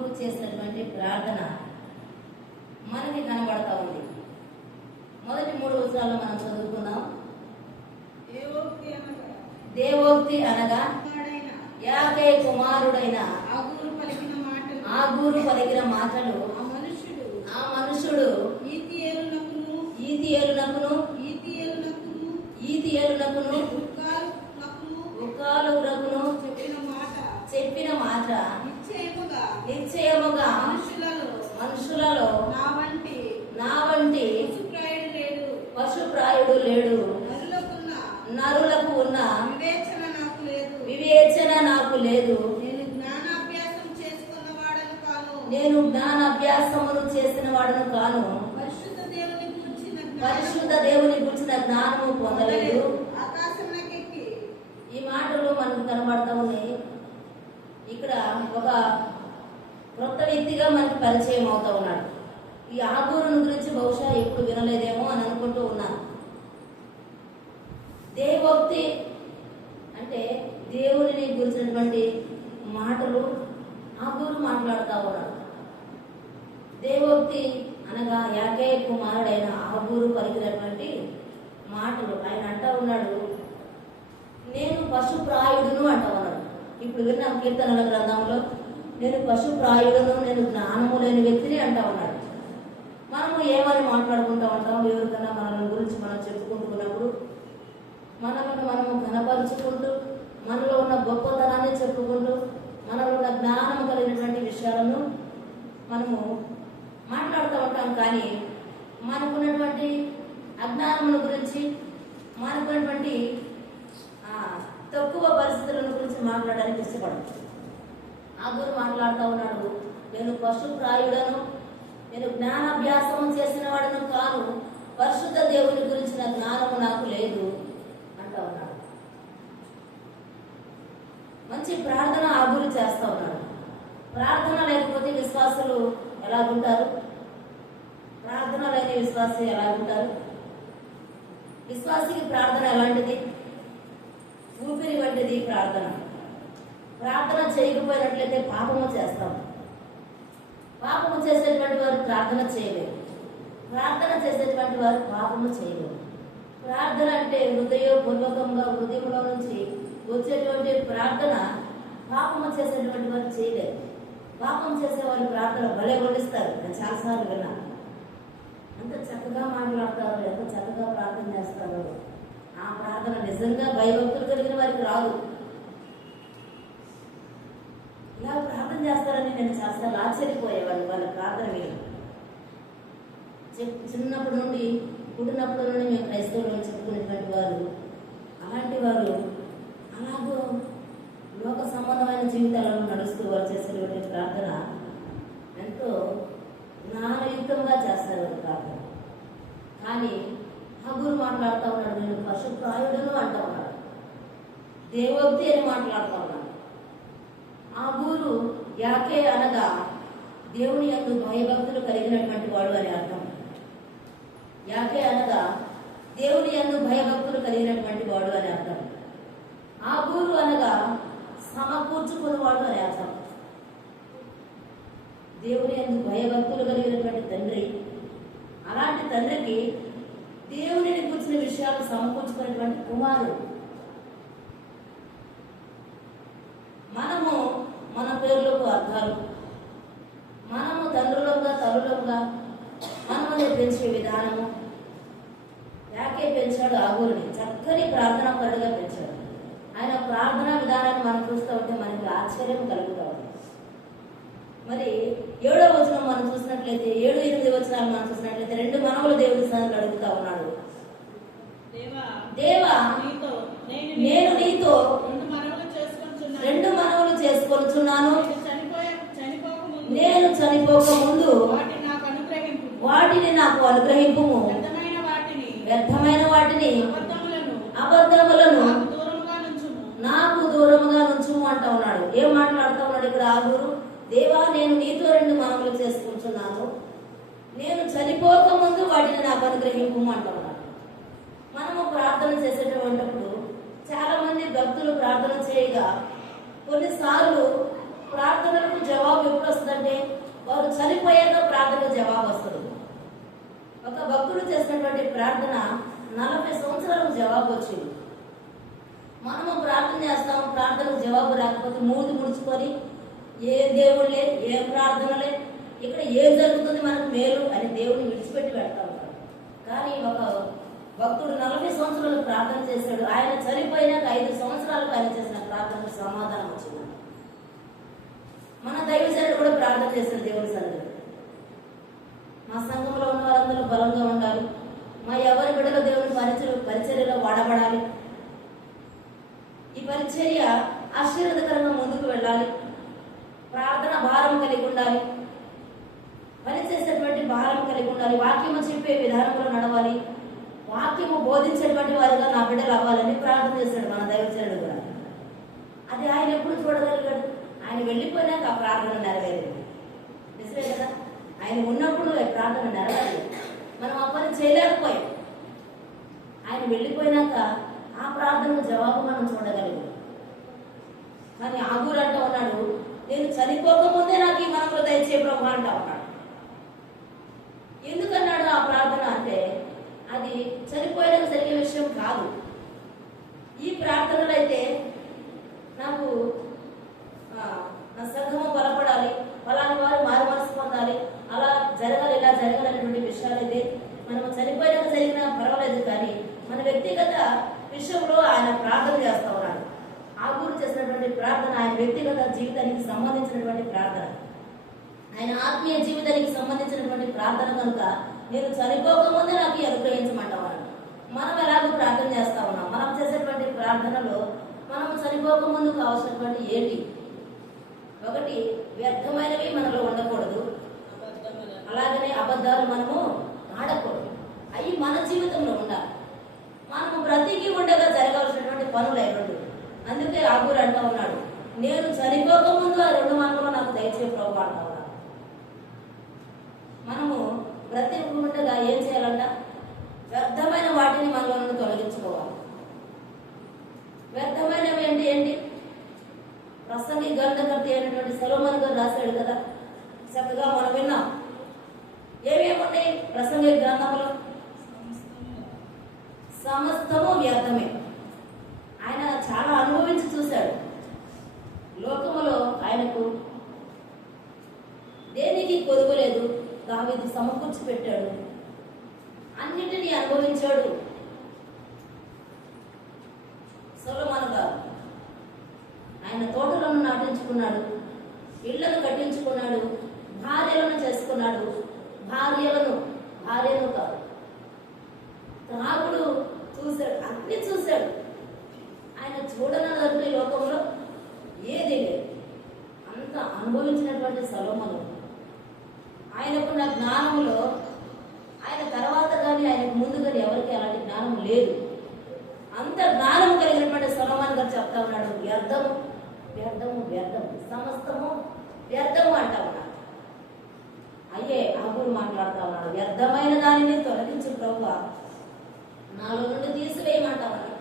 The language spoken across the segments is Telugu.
ఆగూరు చేసినటువంటి ప్రార్థన మనకి కనబడతా ఉంది. మొదటి 3 వచనాల్లో మనం చదువుకుందాం. దేవోక్తి అనగా యాకే కుమారుడైన ఆగూరు పలికిన మాటలు ఆ మనుషుడు ఈతియేలునకును ఉకాలురకును చెప్పిన మాట నిశ్చయముగా మనుషులలో నా వంటి పశుప్రాయుడు లేడు. నరులకు ఉన్న వివేచన నాకు లేదు. నేను జ్ఞానాభ్యాసమును చేసిన వాడను కాను. పరిశుద్ధ దేవుని గురించిన జ్ఞానము పొందలేదు. ఈ మాటలు మనకు కనబడతా ఉన్నాయి. ఇక్కడ ఒక క్రొత్త వ్యక్తిగా మనకు పరిచయం అవుతా ఉన్నాడు. ఈ ఆగూరుని గురించి బహుశా ఎప్పుడు వినలేదేమో అని అనుకుంటూ ఉన్నాను. దేవోక్తి అంటే దేవుని గురించినటువంటి మాటలు ఆగూరు మాట్లాడుతూ ఉన్నాడు. దేవోక్తి అనగా యాకే కుమారుడైన ఆగూరు పలికినటువంటి మాటలు ఆయన అంటా ఉన్నాడు. నేను పశుప్రాయుడును అంటా ఉన్నాడు. ఇప్పుడు విన్నాం కీర్తనల గ్రంథంలో, నేను పశుప్రాయుడును, నేను జ్ఞానము లేని వ్యక్తిని అంటా ఉన్నాడు. మనము ఏమని మాట్లాడుకుంటూ ఉంటాం? ఎవరికైనా మన గురించి మనం చెప్పుకుంటున్నప్పుడు మనల్ని మనము ఘనపరుచుకుంటూ, మనలో ఉన్న గొప్పతనాన్ని చెప్పుకుంటూ, మనలో ఉన్న జ్ఞానం కలిగినటువంటి విషయాలను మనము మాట్లాడుతూ ఉంటాం. కానీ మనకున్నటువంటి అజ్ఞానముల గురించి, మనకున్నటువంటి తక్కువ పరిస్థితుల గురించి మాట్లాడడానికి ఇష్టపడదు. ఆగూరు మాట్లాడుతూ ఉన్నాడు, నేను పశుప్రాయుడను, నేను జ్ఞానాభ్యాసము చేసిన వాడను కాను, పరిశుద్ధ దేవుని గురించిన జ్ఞానము నాకు లేదు అంటూ ఉన్నాడు. మంచి ప్రార్థన ఆగూరు చేస్తూ ఉన్నాడు. ప్రార్థన లేకపోతే విశ్వాసులు ఎలాగుంటారు? ప్రార్థన లేని విశ్వాసి ఎలాగుంటారు? విశ్వాసికి ప్రార్థన ఎలాంటిది? ఊపిరి వంటిది ప్రార్థన. ప్రార్థన చేయకపోయినట్లయితే పాపము చేస్తాం. పాపము చేసేటువంటి వారు ప్రార్థన చేయలేరు. ప్రార్థన చేసేటువంటి వారు పాపము చేయలేరు. ప్రార్థన అంటే హృదయపూర్వకంగా హృదయంలో నుంచి వచ్చేటువంటి ప్రార్థన పాపము చేసేటువంటి వారు చేయలేరు. పాపం చేసే వాళ్ళు ప్రార్థన భలే వడ్డిస్తారు. నేను చాలాసార్లు విన్నాను. ఎంత చక్కగా మాట్లాడతారు, ఎంత చక్కగా ప్రార్థన చేస్తారు. ఆ ప్రార్థన నిజంగా భయభక్తులు కలిగిన వారికి రాదు. ఇలా ప్రార్థన చేస్తారని నేను చాలాసార్లు ఆశ్చర్యపోయేవాళ్ళు వాళ్ళ ప్రార్థన విని. చిన్నప్పటి నుండి పుట్టినప్పటి నుండి మేము క్రైస్తవులు చెప్పుకునేటువంటి వారు, అలాంటి వారు అలాగూ లోక సంబంధమైన జీవితాలను నడుస్తూ వారు చేసేటువంటి ప్రార్థన ఎంతో జ్ఞానయుక్తంగా చేస్తారు ప్రార్థన. కానీ ఆగూరు మాట్లాడుతూ ఉన్నాడు, నేను పశుప్రాయుడును అంటూ ఉన్నాడు. దేవోక్తి అని మాట్లాడుతూ ఉన్నాడు. ఆగూరు యాకే అనగా దేవుని యందు భయభక్తులు కలిగినటువంటి వాడు అని అర్థం. యాకే అనగా దేవుని యందు భయభక్తులు కలిగినటువంటి వాడు అని అర్థం. ఆగూరు అనగా సమకూర్చుకున్నవాడు అని అర్థం. దేవుని యందు భయభక్తులు కలిగినటువంటి తండ్రి, అలాంటి తండ్రికి దేవునిని కూర్చున్న విషయాలు సమకూర్చుకునేటువంటి కుమారుడు. మనము మన పేర్లకు అర్థాలు, మనము తండ్రులంగా తల్లులంగా మనల్ని పెంచే విధానము. యాకే పెంచాడు ఆగూరుని, చక్కని ప్రార్థనా పరుడుగా పెంచాడు. ఆయన ప్రార్థనా విధానాన్ని మనం చూస్తూ ఉంటే మనకి ఆశ్చర్యం కలుగుతూ ఉంది. మరి 7వ వచనం మనం చూసినట్లయితే, 7, 8 వచనాలు మనం చూసినట్లయితే 2 మనవులు దేవుడి సన్నిధిలో అడుగుతా ఉన్నాడు. దేవా, నేను నీతో 2 మనవులు చేసుకొనుచున్నాను. నేను చనిపోక ముందు వాటిని నాకు అనుగ్రహింపుము. వ్యర్థమైన వాటిని అబద్ధములను నాకు దూరముగా నుంచుము అంటా ఉన్నాడు. ఏం మాట్లాడుతూ ఉన్నాడు ఇక్కడ ఆగూరు? దేవా, నేను నీతో 2 మనవులు చేసుకుంటున్నాను, నేను చనిపోక ముందు వాటిని నాకు అనుగ్రహింపు అంటా ఉన్నాడు. మనము ప్రార్థన చేసేటప్పుడు చాలా మంది భక్తులు ప్రార్థన చేయగా కొన్నిసార్లు ప్రార్థనలకు జవాబు ఎప్పుడు వస్తుందంటే చనిపోయాక ప్రార్థన జవాబు వస్తుంది. ఒక భక్తుడు చేసినటువంటి ప్రార్థన 40 సంవత్సరాలకు జవాబు వచ్చింది. మనము ప్రార్థన చేస్తాము, ప్రార్థనకు జవాబు రాకపోతే మూతి ముడుచుకొని ఏ దేవుడు లేదు, ఏ ప్రార్థన లేదు, ఇక్కడ ఏం జరుగుతుంది మనకు మేలు అని దేవుడిని విడిచిపెట్టి పెడతా ఉంటాడు. కానీ ఒక భక్తుడు 40 సంవత్సరాలు ప్రార్థన చేశాడు. ఆయన చనిపోయినాక 5 సంవత్సరాలకు ఆయన చేసిన ప్రార్థనకు సమాధానం వచ్చింది. మన దైవజనుడు కూడా ప్రార్థన చేశాడు దేవుని సన్నిధిలో. మా సంఘంలో ఉన్న వారందరూ బలంగా ఉండాలి, మా ఎవరి బిడ్డలో దేవుని పరిచర్యలో వాడబడాలి, ఈ పరిచర్య ఆశీర్వాదకరంగా ముందుకు వెళ్ళాలి, ప్రార్థన భారం కలిగి ఉండాలి, పనిచేసేటువంటి భారం కలిగి ఉండాలి, వాక్యము చెప్పే విధానంలో నడవాలి, వాక్యము బోధించేటువంటి వారిగా నా బిడ్డలు అవ్వాలని ప్రార్థన చేశాడు మన దైవజనుడు కూడా. అది ఆయన ఎప్పుడు చూడగలిగాడు? ఆయన వెళ్ళిపోయినాక ఆ ప్రార్థన నెరవేరింది. నిజమే కదా? ఆయన ఉన్నప్పుడు ప్రార్థన నెరవేరలేదు, మనం ఆ పని చేయలేకపోయాం. ఆయన వెళ్ళిపోయినాక ఆ ప్రార్థనకు జవాబు మనం చూడగలిగాం. కానీ ఆగూరు అంటూ ఉన్నాడు, నేను చనిపోకముందే నాకు ఈ మనకులు దయచే ప్రభు అంటా ఉన్నాడు. ఎందుకన్నాడు ఆ ప్రార్థన అంటే అది చనిపోయినాక జరిగే విషయం కాదు. ఈ ప్రార్థనలు అయితే నాకు నా సంఘము బలపడాలి, ఫలాని వారు మారు మనసు పొందాలి, అలా జరగాలి, ఇలా జరగాలనేటువంటి విషయాలు అయితే మనము చనిపోయినాక జరిగినా పర్వాలేదు. కానీ మన వ్యక్తిగత విషయంలో ఆయన ప్రార్థన చేస్తా ఉన్నాడు. ఆగూరు చేసినటువంటి ప్రార్థన ఆయన వ్యక్తిగత జీవితానికి సంబంధించినటువంటి ప్రార్థన, ఆయన ఆత్మీయ జీవితానికి సంబంధించినటువంటి ప్రార్థన కనుక నేను చనిపోకముందే నాకు అనుగ్రహించమంటావాడు. మనం ఎలాగో ప్రార్థన చేస్తా ఉన్నాం. మనం చేసేటువంటి ప్రార్థనలో మనం చనిపోకముందు కావాల్సినటువంటి ఏంటి? ఒకటి, వ్యర్థమైనవి మనలో ఉండకూడదు, అలాగనే అబద్ధాలు మనము ఆడకూడదు. అవి మన జీవితంలో ఉండాలి. మనము బ్రతికి ఉండగా జరగాల్సినటువంటి పనులు రెండు. అందుకే ఆగూరు అంటూ ఉన్నాడు, నేను చనిపోకముందు ఆ 2 మార్పులు నాకు దయచే ప్రభు అంటా ఉన్నాడు. మనము బ్రతికి ఉండగా ఏం చేయాలంట? వ్యర్థమైన వాటిని మనలో నుండి తొలగించుకోవాలి. వ్యర్థమైనవి అంటే ఏంటి? ప్రసంగి గ్రంథకర్త అయినటువంటి సొలొమోను గారు రాశాడు కదా, చక్కగా మనం విన్నాం. ఏమేమి ఉన్నాయి ప్రసంగి గ్రంథంలో? సమస్తము వ్యర్థమే. ఆయన చాలా అనుభవించి చూశాడు. లోకములో ఆయనకు దేనికి కొదువలేదు, దావీదు సమకూర్చి పెట్టాడు, అన్నిటినీ అనుభవించాడు సొలొమోను గారు. ఆయన తోటలను నాటించుకున్నాడు, ఇళ్లను కట్టించుకున్నాడు, భార్యలను చేసుకున్నాడు. భార్యను కాదు, త్రాగుడు చూశాడు, అన్ని చూశాడు. ఆయన చూడనటువంటి లోకంలో ఏది లేదు. అంత అనుభవించినటువంటి సొలొమోను ఆయనకున్న జ్ఞానములో ఆయన తర్వాత కానీ ఆయనకు ముందు కానీ ఎవరికి అలాంటి జ్ఞానం లేదు. అంత జ్ఞానం కలిగినటువంటి సొలొమోను గారు చెప్తా ఉన్నాడు, వ్యర్థము వ్యర్థము వ్యర్థము, సమస్తము వ్యర్థము అంటా ఉన్నాడు. అయ్యే ఆగూరు మాట్లాడుతూ ఉన్నాడు, వ్యర్థమైన దానిని తొలగించు ప్రభువా, నాలో నుండి తీసివేయమంటా ఉన్నాడు.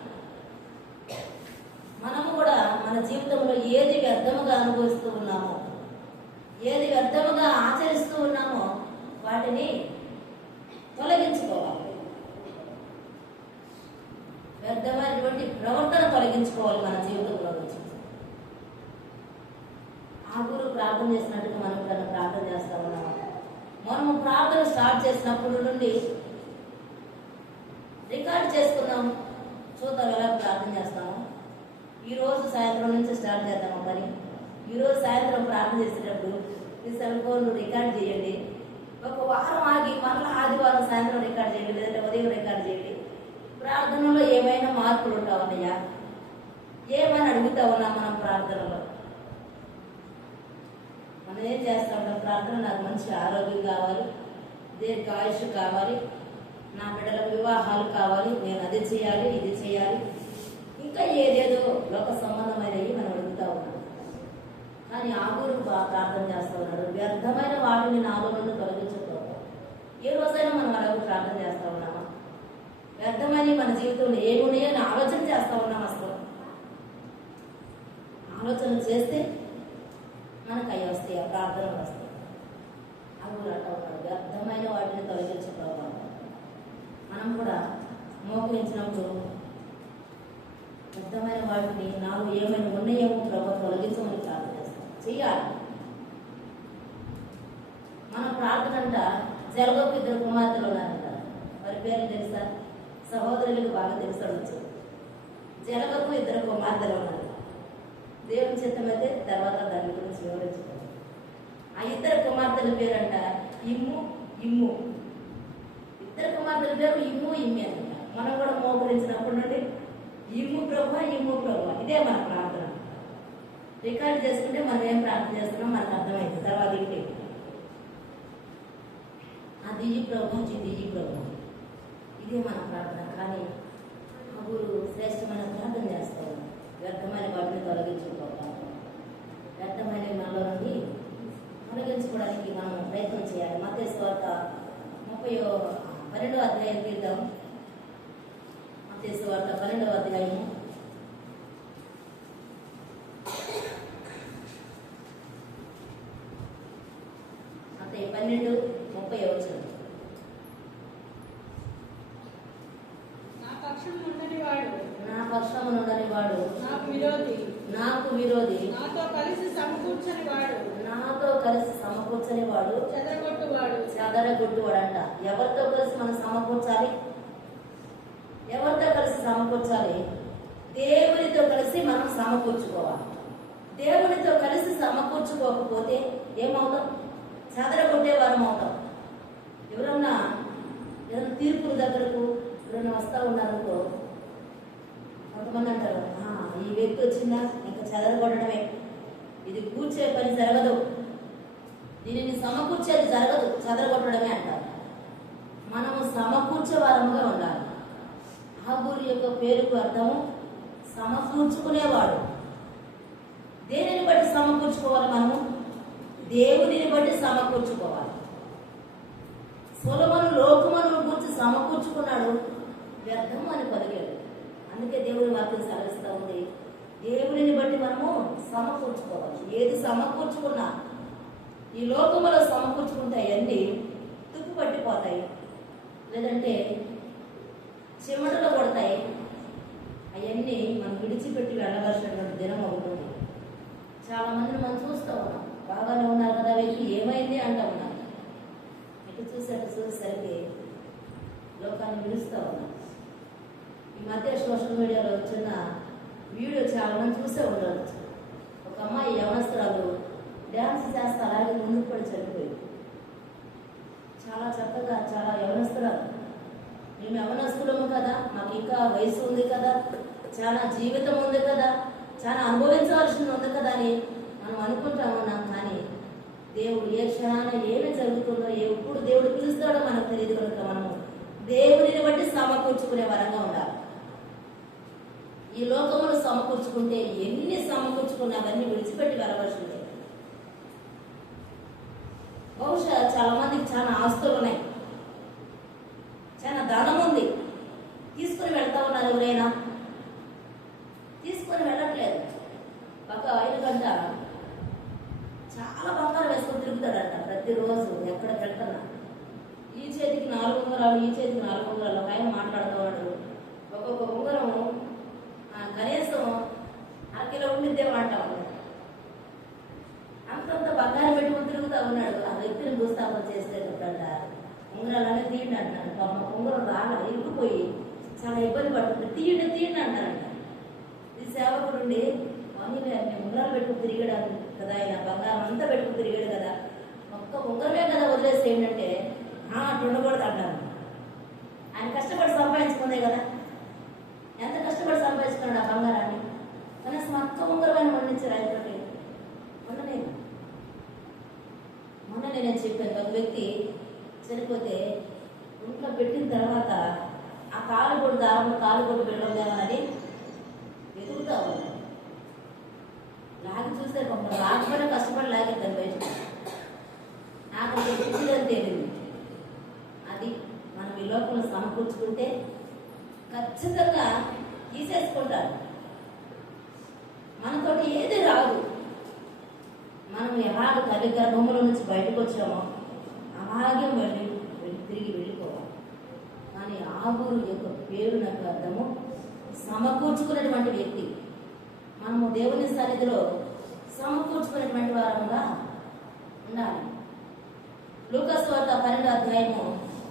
మనము కూడా మన జీవితంలో ఏది వ్యర్థముగా అనుభవిస్తూ ఉన్నామో, ఏది వ్యర్థముగా ఆచరిస్తూ ఉన్నామో వాటిని తొలగించుకోవాలి. వ్యర్థమైనటువంటి ప్రవర్తన తొలగించుకోవాలి మన జీవితంలో నుంచి. ఆగూరు ప్రార్థన చేసినట్టుగా మనం కూడా ప్రార్థన చేస్తా ఉన్నాము. మనము ప్రార్థన స్టార్ట్ చేసినప్పుడు నుండి రికార్డ్ చేసుకున్నాము, చూద్దాం ఎలా ప్రార్థన చేస్తాము. ఈరోజు సాయంత్రం నుంచి స్టార్ట్ చేద్దాము. మరి ఈరోజు సాయంత్రం ప్రార్థన చేసేటప్పుడు మీ సెల్ ఫోన్ రికార్డ్ చేయండి. ఒక వారం ఆగి మళ్ళీ ఆదివారం సాయంత్రం రికార్డ్ చేయండి, లేదంటే ఉదయం రికార్డ్ చేయండి. ప్రార్థనలో ఏమైనా మార్పులు ఉంటావన్నయ్యా, ఏమైనా అడుగుతా ఉన్నా మనం ప్రార్థనలో? మనం ఏం చేస్తా ఉంటాం? ప్రార్థన నాకు మంచి ఆరోగ్యం కావాలి, దీర్ఘాయుష్ కావాలి, నా బిడ్డల వివాహాలు కావాలి, నేను అది చేయాలి, ఇది చేయాలి, ఇంకా ఏదేదో లోక సంబంధమైనవి మనం అడుగుతా ఉన్నాం. కానీ ఆగూరు ప్రార్థన చేస్తూ ఉన్నాడు, వ్యర్థమైన వాటిని నాలో నుండి తొలగించుకోవాలి. ఏ రోజైనా మనం అలాగే ప్రార్థన చేస్తూ ఉన్నామా? వ్యర్థమైన మన జీవితంలో ఏమున్నాయో అని ఆలోచన చేస్తూ ఉన్నాం. అసలు ఆలోచన చేస్తే మనకు అవి వస్తాయి, ఆ ప్రార్థనలు వస్తాయి. ఊరు అంటూ ఉన్నాడు, వ్యర్థమైన వాటిని తొలగించు ప్రభావ. మనం కూడా మోకరించినప్పుడు వ్యర్థమైన వాటిని నాలో ఏమైనా ఉన్నాయేమో ప్రభావ తొలగించమని ప్రార్థన చేస్తాం. చెయ్యాలి. మన ప్రార్థన అంట జలగొప్ప 2 కుమార్తెలు ఉన్నారంట. వారి పేరు తెలుసా? సహోదరులకు బాగా తెలుసు ఉండొచ్చు. జలగొప్ప 2 కుమార్తెలు ఉన్నారు. దేవుని చిత్తమైతే తర్వాత దాని గురించి వివరించుకోవాలి. ఆ 2 కుమార్తెల పేరంట ఇమ్ము, ఇమ్ము. 2 కుమార్తెల పేరు ఇమ్ము, ఇమ్మి అంట. మనం కూడా మోకరించినప్పటి నుండి ఇమ్ము ప్రభు, ఇమ్ము ప్రభు, ఇదే మన ప్రార్థన. రికార్డు చేసుకుంటే మనం ఏం ప్రార్థన చేస్తున్నాం మనకు అర్థమైంది. తర్వాత ఇంటి అది ఈ ప్రభు, ఇది ఈ ప్రభు, ఇదే మన ప్రార్థన. కానీ ఆ ఊరు శ్రేష్టమైన ప్రార్థన చేస్తాం. వ్యర్థమైన వాటిని తొలగించుకోవాలి. వ్యర్థమైన మనలో నుండి తొలగించుకోవడానికి మనం ప్రయత్నం చేయాలి. మత్తయి సువార్త 12వ అధ్యాయం తీద్దాం. మత్తయి సువార్త 12వ అధ్యాయము 12:30 వచనం. నా పక్షమునుండని వాడు నాకు విరోధి, నాతో కలిసి సమకూర్చని వాడు చెదరగొట్టువాడు అంట. ఎవరితో కలిసి మనం సమకూర్చాలి? ఎవరితో కలిసి సమకూర్చాలి? దేవునితో కలిసి మనం సమకూర్చుకోవాలి. దేవునితో కలిసి సమకూర్చుకోకపోతే ఏమవుతాం? చెదరగొట్టే వారం అవుతాం. ఏదైనా తీర్పుల దగ్గరకు ఎవరైనా వస్తూ ఉన్నారనుకో, కొంతమంది అంటారు ఈ వ్యక్తి వచ్చిందా ఇంకా చెదరగొట్టడమే, ఇది కూర్చే పని జరగదు, దీనిని సమకూర్చేది జరగదు, చెదరగొట్టడమే అంటారు. మనము సమకూర్చే వారముగా ఉండాలి. ఆగూరు యొక్క పేరుకు అర్థము సమకూర్చుకునేవాడు. దేనిని బట్టి సమకూర్చుకోవాలి? మనము దేవునిని బట్టి సమకూర్చుకోవాలి. సొలొమోను లోకమును గురించి సమకూర్చుకున్నాడు, వ్యర్థము అని పలికాడు. అందుకే దేవుని వాక్యం సెలవిస్తూ ఉంది, దేవునిని బట్టి మనము సమకూర్చుకోవాలి. ఏది సమకూర్చుకున్నా ఈ లోకములో సమకూర్చుకుంటే అవన్నీ తుప్పు పట్టిపోతాయి, లేదంటే చెమటలు కొడతాయి. అవన్నీ మనం విడిచిపెట్టి వెళ్ళవలసినటువంటి దినం అవుతుంది. చాలా మందిని మనం చూస్తూ ఉన్నాం, బాగానే ఉన్నారు కదా వ్యక్తి ఏమైంది అంటూ ఉన్నారు. ఇటు చూసేసరికి లోకాన్ని విడుస్తూ ఉన్నారు. ఈ మధ్య సోషల్ మీడియాలో వచ్చిన వీడియో చాలా మంది చూసే ఉండవచ్చు. ఒక అమ్మాయి యవనస్తురాలు డ్యాన్స్ చేస్తే అలాగే ముందుకు పడి చనిపోయింది. చాలా చక్కగా, చాలా యవనస్తురాలు. మేము యవనస్తులము కదా, మాకు ఇంకా వయసు ఉంది కదా, చాలా జీవితం ఉంది కదా, చాలా అనుభవించవలసింది ఉంది కదా అని మనం అనుకుంటా ఉన్నాం. కానీ దేవుడు ఏ క్షణాన ఏమి జరుగుతుందో, ఎప్పుడు దేవుడు పిలుస్తాడో మనకు తెలియదు కనుక మనము దేవుడిని బట్టి సమకూర్చుకునే వరంగా ఉండాలి. ఈ లోకములు సమకూర్చుకుంటే ఎన్ని సమకూర్చుకున్నా అవన్నీ విడిచిపెట్టి వెళ్ళవలసిందే. బహుశా చాలా మందికి చాలా ఆస్తులు ఉన్నాయి, చాలా ధనం ఉంది, తీసుకుని వెళ్తా ఉన్నారు. ఎవరైనా తీసుకొని వెళ్ళట్లేదు. ఒక 5 గంట చాలా బంగారం వేసుకొని తిరుగుతాడంట ప్రతిరోజు ఎక్కడికి వెళ్తున్నా. ఈ చేతికి 4 ఉంగరాలు, ఈ చేతికి 4 ఉంగరాలు. ఆయన మాట్లాడుతూ ఉన్నాడు. ఒక్కొక్క ఉంగరం కనీసం 1 కిలో ఉండిద్దేమో అంటా ఉన్నాడు. అంతంత బంగారం పెట్టుకుని తిరుగుతూ ఉన్నాడు. ఆ వ్యక్తిని భూస్థాపన చేసేటప్పుడంట ఉంగరాలనే తీయండి అంటున్నాడు. పాపం ఉంగరం రాగా ఇరుక్కుపోయి చాలా ఇబ్బంది పడుతుంది. తీయండి అంటారంట. ఈ సేవకుడు ఉండి ఉంగరాలు పెట్టుకుని తిరిగాడు కదా, ఆయన బంగారం అంతా పెట్టుకుని తిరిగాడు కదా, ఒక్క ఉంగరమే కదా వదిలేసి ఏంటంటే అటు ఉండకూడదు అంటారు. ఆయన కష్టపడి సంపాదించుకుందే కదా, ఎంత కష్టపడి సంపాదించుకున్నాడు ఆ బంగారాన్ని. కనీసం ఒక్క ఉంగరమైన పండించారు ఆయనతోటి. మొన్ననే నేను చెప్పాను, ఒక వ్యక్తి చనిపోతే ఇంట్లో పెట్టిన తర్వాత ఆ కాలుగొడ్డు దారం కాలుగొడ్డు పెట్టడం వెతుకుతా ఉన్నాను. లాగి చూస్తే కొంత రాకపోయినా కష్టపడి లాగేద్దాను బయట. నాకు తెచ్చిందని తెలియదు. అది మనం ఈ లోకంలో సమకూర్చుకుంటే ఖచ్చితంగా తీసేసుకుంటారు. మనతోటి ఏది రాదు. మనం ఎలాగ తల్లి గర్భముల నుంచి బయటకు వచ్చామో అలాగే తిరిగి వెళ్ళిపోవాలి. కానీ ఆగూరు యొక్క పేరు నాకు అర్థము సమకూర్చుకున్నటువంటి వ్యక్తి. మనము దేవుని సన్నిధిలో సమకూర్చుకున్నటువంటి వారంగా ఉండాలి. లూకాసు వార్త 12వ అధ్యాయము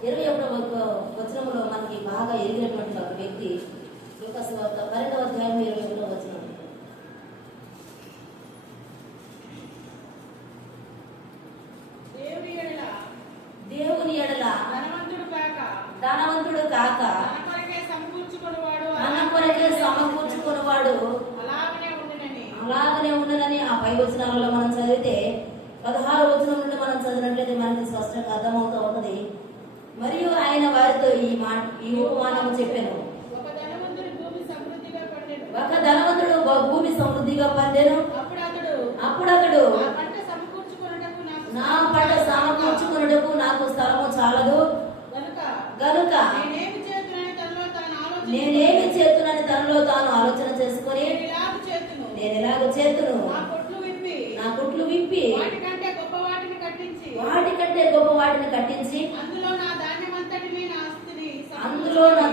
21వ వచనంలో మనకి బాగా ఎరిగినటువంటి ఒక వ్యక్తి. లూకాసు వార్త 12వ అధ్యాయం 21వ వచనం. దేవుని ఎడల ధనవంతుడు కాక తన కొరకే సమకూర్చుకున్నవాడు అలాగనే ఉండనని ఆ పై వచనాలలో మనం చదివితే 16వ వచనం నుండి మనం చదివినట్లయితే మనకి స్పష్టంగా అర్థమవుతూ ఉంటది. మరియు ఆయన వారితో ఈ ఉపమానము చెప్పాను. ఒక ధనవంతుడు భూమి సమృద్ధిగా పండెను. అప్పుడు అతడు నా పంట సమకూర్చుకున్నటకు నాకు స్థలము చాలదు గనుక నేనేమి చేతునని తనలో తాను ఆలోచన చేసుకొని నేను ఎలాగ చేతును నా కొట్లు విప్పి వాటికంటే గొప్ప వాటిని కట్టించి అందులో నా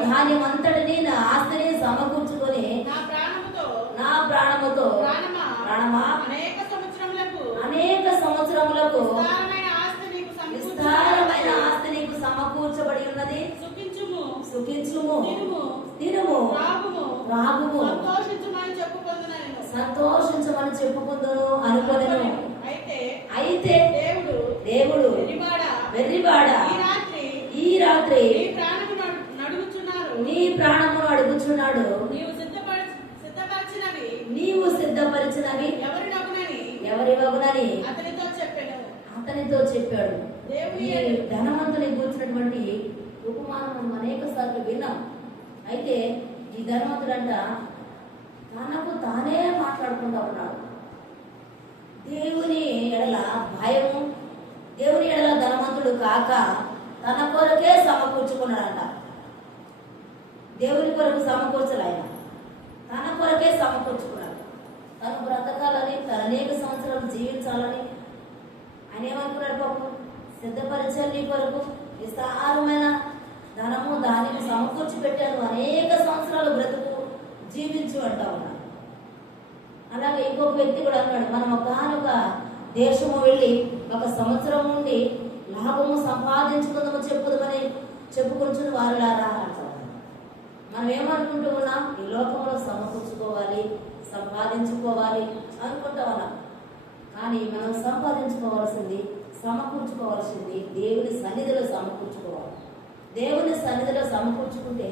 ధాన్యమంతటిని నా ఆస్తిని సమకూర్చుకొని నా ప్రాణముతో ప్రాణమా అనేక సంవత్సరములకు విస్తారమైన ఆస్తి నీకు సమకూర్చబడి ఉన్నది. సుఖించుము తినుము రాగుము సంతోషించమని చెప్పుకుందును అనుకొనెను. అయితే దేవుడు వెర్రివాడ ఈ రాత్రి నీ ప్రాణమును అడుగుచున్నాడు. నీవు సిద్ధపరిచినవి ఎవరివగునని అతనితో చెప్పాడు. ఈ ధనవంతుని కూర్చున్నటువంటి ఉపమానం మనం అనేక సార్లు విన్నాం. అయితే ఈ ధనవంతుడంట తనకు తానే మాట్లాడుకుంటూ ఉన్నాడు. దేవుని ఎడల భయము, దేవుని ఎడల ధనవంతుడు కాక తన కొరకే సమకూర్చుకున్నాడంట. దేవుని కొరకు సమకూర్చలేక తన కొరకే సమకూర్చుకున్నాడు. తను బ్రతకాలని, తన అనేక సంవత్సరాలు జీవించాలని ఆయన ఏమనుకున్నాడు? పాపం సిద్ధపరిచారు నీ కొరకు విస్తారమైన ధనము దానిని సమకూర్చి పెట్టాను, అనేక సంవత్సరాలు బ్రతుకు జీవించు అంటా ఉన్నాడు. అలాగే ఇంకొక వ్యక్తి కూడా అన్నాడు, మనం ఒకనొక దేశము వెళ్ళి 1 సంవత్సరం నుండి లాభము సంపాదించుకుందాము చెప్పుకొంచుని వారులారా అంటారు. మనం ఏమనుకుంటూ ఉన్నాం? ఈ లోకంలో సమకూర్చుకోవాలి, సంపాదించుకోవాలి అనుకుంటా ఉన్నాం. కానీ మనం సంపాదించుకోవాల్సింది, సమకూర్చుకోవాల్సింది దేవుని సన్నిధిలో సమకూర్చుకోవాలి. దేవుని సన్నిధిలో సమకూర్చుకుంటే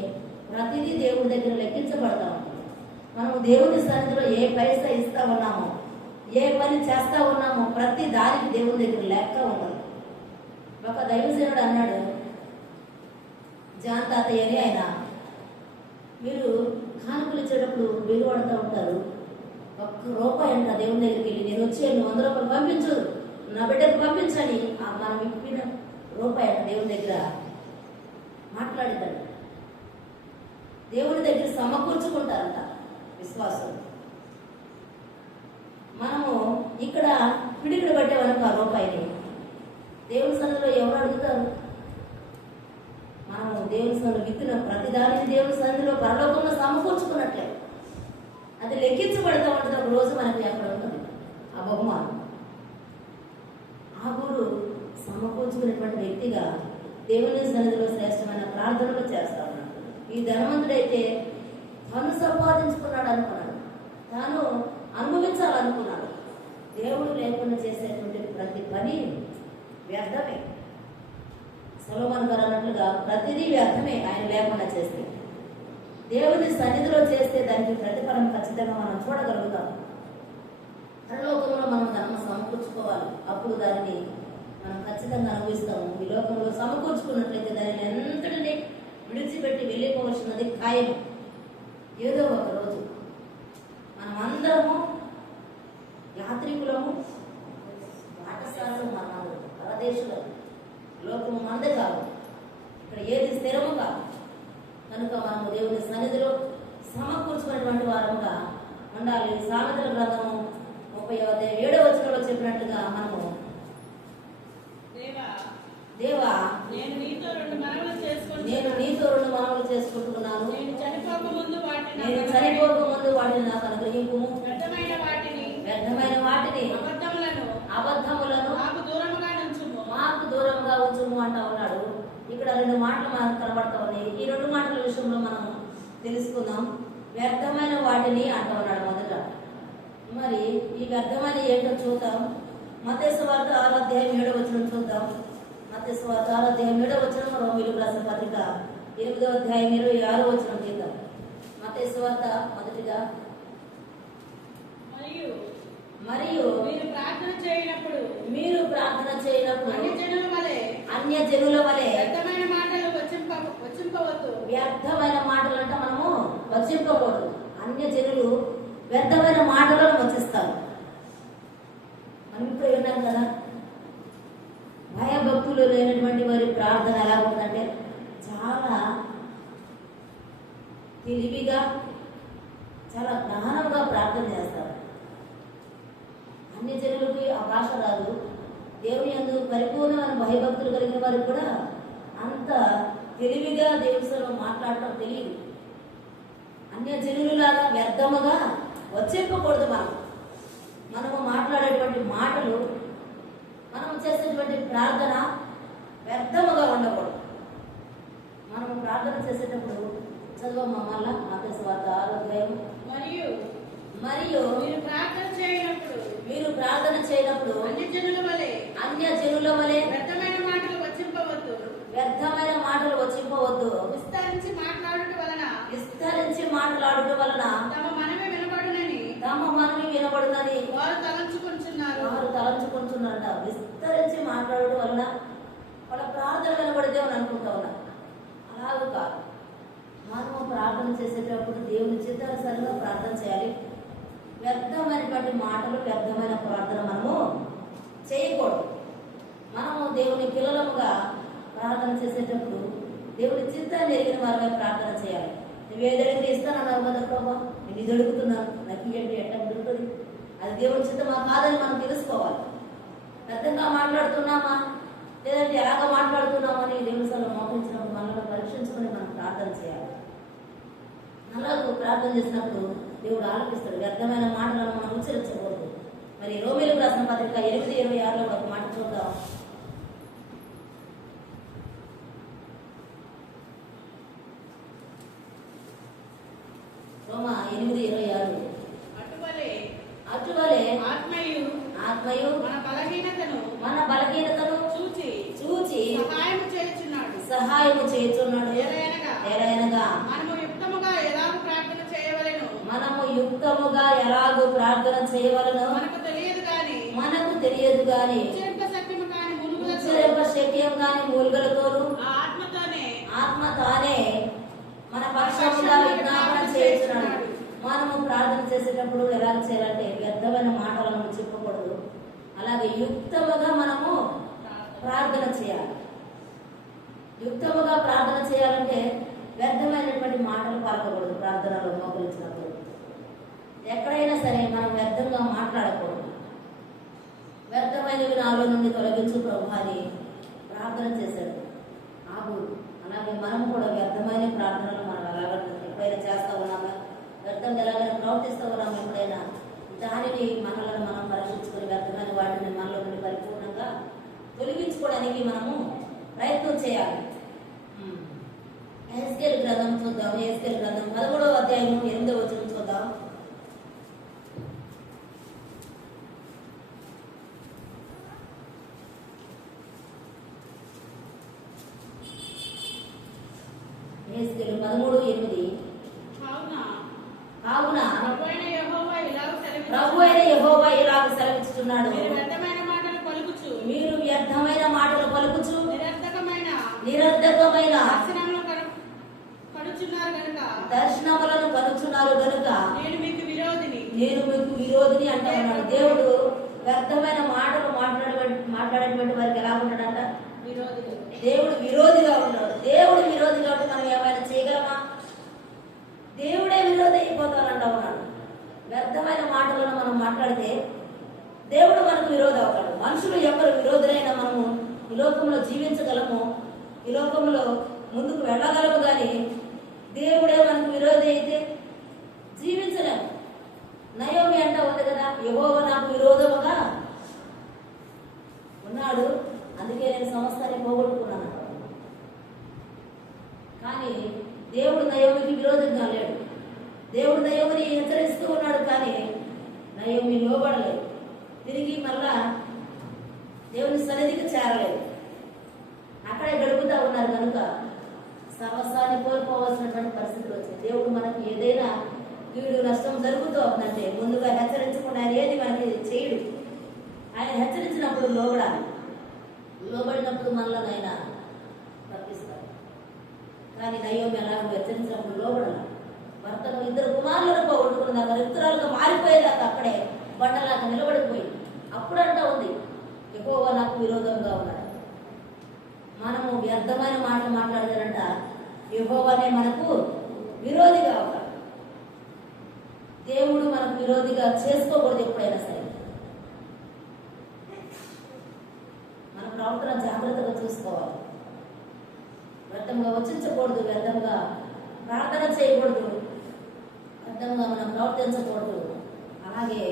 ప్రతిదీ దేవుని దగ్గర లెక్కించబడతా ఉంటుంది. మనము దేవుని సన్నిధిలో ఏ పైసా ఇస్తా ఉన్నామో, ఏ పని చేస్తా ఉన్నామో ప్రతి దానికి దేవుని దగ్గర లెక్క ఉంటుంది. ఒక దైవజనుడు అన్నాడు, జాన్ తాతయ్య అని ఆయన, మీరు కానుకలు ఇచ్చేటప్పుడు వెలువడుతూ ఉంటారు. ₹1 అంట దేవుని దగ్గరికి వెళ్ళి, నేను వచ్చి 100 రూపాయలు పంపించు, నా బిడ్డకు పంపించని మనం ఇప్పిన ₹1 అంట దేవుని దగ్గర మాట్లాడతాడు. దేవుని దగ్గర సమకూర్చుకుంటారంట విశ్వాసం. మనము ఇక్కడ పిడికిడు పట్టేవనుకో ₹1 దేవుని సన్నిధిలో ఎవరు అడుగుతారు? మనము దేవుని సన్నిధిలో విత్తిన ప్రతిదానిని దేవుని సన్నిధిలో పరలోకంలో సమకూర్చుకున్నట్లే అది లెక్కించబడతా ఉంటుంది. ఒక రోజు మనకి అక్కడ ఉంటుంది ఆ బహుమానం. ఆ గురు సమకూర్చుకునేటువంటి వ్యక్తిగా దేవుని సన్నిధిలో శ్రేష్టమైన ప్రార్థనలు చేస్తా ఉన్నాడు. ఈ ధనవంతుడైతే తను సంపాదించుకున్నాడు అనుకున్నాడు, తాను అనుభవించాలనుకున్నాడు. దేవుడు లేకుండా చేసేటువంటి ప్రతి పని వ్యర్థమే. సొలొమోను గారు అన్నట్లుగా ప్రతిదీ వ్యర్థమే ఆయన లేకుండా చేస్తే. దేవుని సన్నిధిలో చేస్తే దానికి ప్రతిఫలం ఖచ్చితంగా మనం చూడగలుగుతాం. పరలోకంలో మనం ధనం సమకూర్చుకోవాలి, అప్పుడు దానిని మనం ఖచ్చితంగా అనుభవిస్తాము. ఈ లోకంలో సమకూర్చుకున్నట్లయితే దానిని ఎంతటిని విడిచిపెట్టి వెళ్ళిపోవలసినది ఖాయం. ఏదో ఒక రోజు మనం అందరము యాత్రికులము, బాటసారులు, మన పరదేశులము. లోకము మనదే కాదు, ఇక్కడ ఏది స్థిరము కాదు. కనుక మనము దేవుని సన్నిధిలో సమకూర్చుకున్నటువంటి వారముగా ఉండాలి. సామెతల గ్రంథము 37వ వచనంలో చెప్పినట్టుగా మనము దేవా నేను నీతో రెండు మనవులు నేను నీతో రెండు మనవులు చేసుకుంటున్నాను. నేను చనిపోక ముందు వాటిని నాకు అనుగ్రహింపుము. వ్యర్థమైన వాటిని అబద్ధములను మాకు దూరంగా ఉంచుము అంటా ఉన్నాడు. ఇక్కడ రెండు మాటలు మనకు కనబడతా ఉన్నాయి. ఈ రెండు మాటల విషయంలో మనం తెలుసుకుందాం. వ్యర్థమైన వాటిని అంటా ఉన్నాడు మొదట. మరి ఈ వ్యర్థమైన ఏంటో చూద్దాం. మత్తయి సువార్త 6వ అధ్యాయం 7వ వచనం చూద్దాం. మత్తయి సువార్త 6వ అధ్యాయం 7వ వచనం, రోమీయులకు రాసిన పత్రిక 8వ అధ్యాయం 26వ వచనం చూద్దాం. మత్తయి సువార్త మొదటిగా మరియు మీరు ప్రార్థన చేయనప్పుడు అన్య జనుల వలె వ్యర్థమైన మాటలు వచ్చింపవద్దు. వ్యర్థమైన మాటలు అంటే మనము వచ్చింపకూడదు. అన్య జనులు వ్యర్థమైన మాటలను వచ్చిస్తారు. మనం ఇప్పుడు విన్నాం కదా, భయభక్తులు లేనటువంటి వారి ప్రార్థన ఎలా ఉందంటే చాలా తెలివిగా, చాలా జ్ఞానంగా ప్రార్థన చేస్తారు. అన్ని జనులకి ఆ భాష రాదు. దేవుని యందు పరిపూర్ణమైన భయభక్తులు కలిగిన వారికి కూడా అంత తెలివిగా దేవునితో మాట్లాడటం తెలియదు. అన్య జనులాగా వ్యర్థముగా వచ్చేప్పకూడదు. మనము మాట్లాడేటువంటి మాటలు, మనము చేసేటువంటి ప్రార్థన వ్యర్థముగా ఉండకూడదు. మనము ప్రార్థన చేసేటప్పుడు చదవమ్మా మళ్ళా మత్తయి సువార్త 6వ అధ్యాయం. మరియు మీరు ప్రార్థన చేయనప్పుడు అన్య జనుల వలె వ్యర్థమైన మాటలు వచ్చింపవద్దు. విస్తరించి మాట్లాడుట వలన తమ మనమే వినబడునని వారు తలంచుకుంటున్నారట. విస్తరించి మాట్లాడటం వలన వాళ్ళ ప్రార్థన వినబడితే అని అనుకుంటా ఉన్నారు. అలాగే కాదు. మనము ప్రార్థన చేసేటప్పుడు దేవుని చిత్తానుసారంగా ప్రార్థన చేయాలి. వ్యర్థమైనటువంటి మాటలు, వ్యర్థమైన ప్రార్థన మనము చేయకూడదు. మనము దేవుని పిల్లలముగా ప్రార్థన చేసేటప్పుడు దేవుని చిత్తాన్ని ఎరిగిన వారిగా ప్రార్థన చేయాలి. నువ్వు ఏదైతే ఇస్తానన్నారు కదా ప్రభా, నేను ఇది అడుగుతున్నాను, నాకు ఏంటి ఎట్లా దొరుకుతుంది, అది దేవుని చిత్తమా కాదని మనం తెలుసుకోవాలి. వ్యర్థంగా మాట్లాడుతున్నామా లేదంటే ఎలాగ మాట్లాడుతున్నామని దేవుని సభలో మోపించినప్పుడు మనల్ని పరీక్షించుకొని మనం ప్రార్థన చేయాలి. అలాగూ ప్రార్థన చేసినప్పుడు దేవుడు ఆలోచిస్తాడు. వ్యర్థమైన మాటలను మనం ఉచ్చరించకూడదు. మరి రోమీయులకు రాసిన పత్రిక 8:26లో ఒక మాట చూద్దాం. రోమా 8:26. అటువలే ఆత్మయు మన బలహీనతను చూచి సహాయము చేయుచున్నాడు. ఎలయనగా మనము యుక్తముగా ఎలాగూ ప్రార్థన చేయవలెనో మనకు తెలియదు గాని శక్యం కాని మూలుగలతోను ఆత్మ తానే మన పక్షముగా విజ్ఞాపన చేయుచున్నాడు. మనము ప్రార్థన చేసేటప్పుడు ఎలా చేయాలంటే వ్యర్థమైన మాటలను చెప్పకూడదు. అలాగే యుక్తముగా మనము ప్రార్థన చేయాలి. యుక్తముగా ప్రార్థన చేయాలంటే వ్యర్థమైనటువంటి మాటలు పలకకూడదు. ప్రార్థనలో మోకరించినప్పుడు ఎక్కడైనా సరే మనం వ్యర్థంగా మాట్లాడకూడదు. వ్యర్థమైనవి నాలో నుండి తొలగించు ప్రభు అని ప్రార్థన చేశాడు ఆగు. అలాగే మనం కూడా వ్యర్థమైన ప్రార్థనలు మనం ఎప్పుడైనా చేస్తూ ఉన్నామా, వ్యర్థంగా ఎలాగైనా ప్రవర్తిస్తూ ఉన్నామా, ఎప్పుడైనా దానిని మనలను మనం పరీక్షించుకొని వ్యర్థమైన వాటిని మనలో నుండి పరిపూర్ణంగా తొలగించుకోవడానికి మనము ప్రయత్నం చేయాలి. యెహెజ్కేలు గ్రంథం చూద్దాం. యెహెజ్కేలు గ్రంథం 13వ అధ్యాయం 8వ వచనం చూద్దాం. యెహెజ్కేలు 13:8. కావున ప్రభు అయిన యెహోవా ఇలాగ సెలవిస్తున్నాడు, మీరు వ్యర్థమైన మాటలు పలుకుచు నిరర్ధకమైన దర్శనములను కనుచున్నారు గనుక నేను మీకు విరోధిని అంటూ ఉన్నాడు. దేవుడు వ్యర్థమైన మాటలు మాట్లాడేటువంటి వారికి ఎలా ఉంటాడంట? దేవుడు విరోధిగా ఉన్నాడు. దేవుడు విరోధిగా ఉంటే మనం ఏమైనా చేయగలమా? దేవుడే విరోధి అయిపోతానంటా ఉన్నాడు. వ్యర్థమైన మాటలను మనం మాట్లాడితే దేవుడు మనకు విరోధి అవుతాడు. మనుషులు ఎవరు విరోధులైనా మనము ఈ లోకంలో జీవించగలము, ఈ లోకంలో ముందుకు వెళ్ళగలము, కానీ దేవుడే మనకు విరోధి అయితే జీవించలేము. నయోమి అంట ఉంది కదా, యెహోవా నాకు విరోధముగా ఉన్నాడు, అందుకే నేను సమస్తాన్ని పోగొట్టుకున్నాను. కానీ దేవుడు నయోమికి విరోధంగా లేడు. దేవుడు నయోమిని హెచ్చరిస్తూ ఉన్నాడు, కానీ నయోమి లోబడలేదు. తిరిగి మళ్ళా దేవుని సన్నిధికి చేరలేదు. అక్కడే గడుపుతా ఉన్నారు కనుక సర్వస్వాన్ని కోల్పోవలసినటువంటి పరిస్థితులు వచ్చాయి. దేవుడు మనకి ఏదైనా కీడు నష్టం జరుగుతూ ఉందంటే ముందుగా హెచ్చరించకుండా ఆయన ఏది మనకి చేయడు. ఆయన హెచ్చరించినప్పుడు లోబడాలి, లోబడినప్పుడు మనలో ఆయన తప్పిస్తాడు. కానీ నయోమి అలాగ హెచ్చరించినప్పుడు లోబడాలి. భర్తను 2 కుమారులను పోగొట్టుకున్నారు, ఇతరులుగా మారిపోయేదాకా అక్కడే బండలాగా నిలబడిపోయింది. అప్పుడంటా ఉంది యెహోవా నాకు విరోధంగా ఉన్నాడు. మనము వ్యర్థమైన మాటలు మాట్లాడతారంట యెహోవానే మనకు విరోధిగా ఉన్నాడు. దేవుడు మనకు విరోధిగా చేసుకోకూడదు ఎప్పుడైనా సరే. మన ప్రవర్తన జాగ్రత్తగా చూసుకోవాలి. వ్యర్థంగా వచ్చించకూడదు, వ్యర్థంగా ప్రార్థన చేయకూడదు, వ్యర్థంగా మనం ప్రవర్తించకూడదు. అలాగే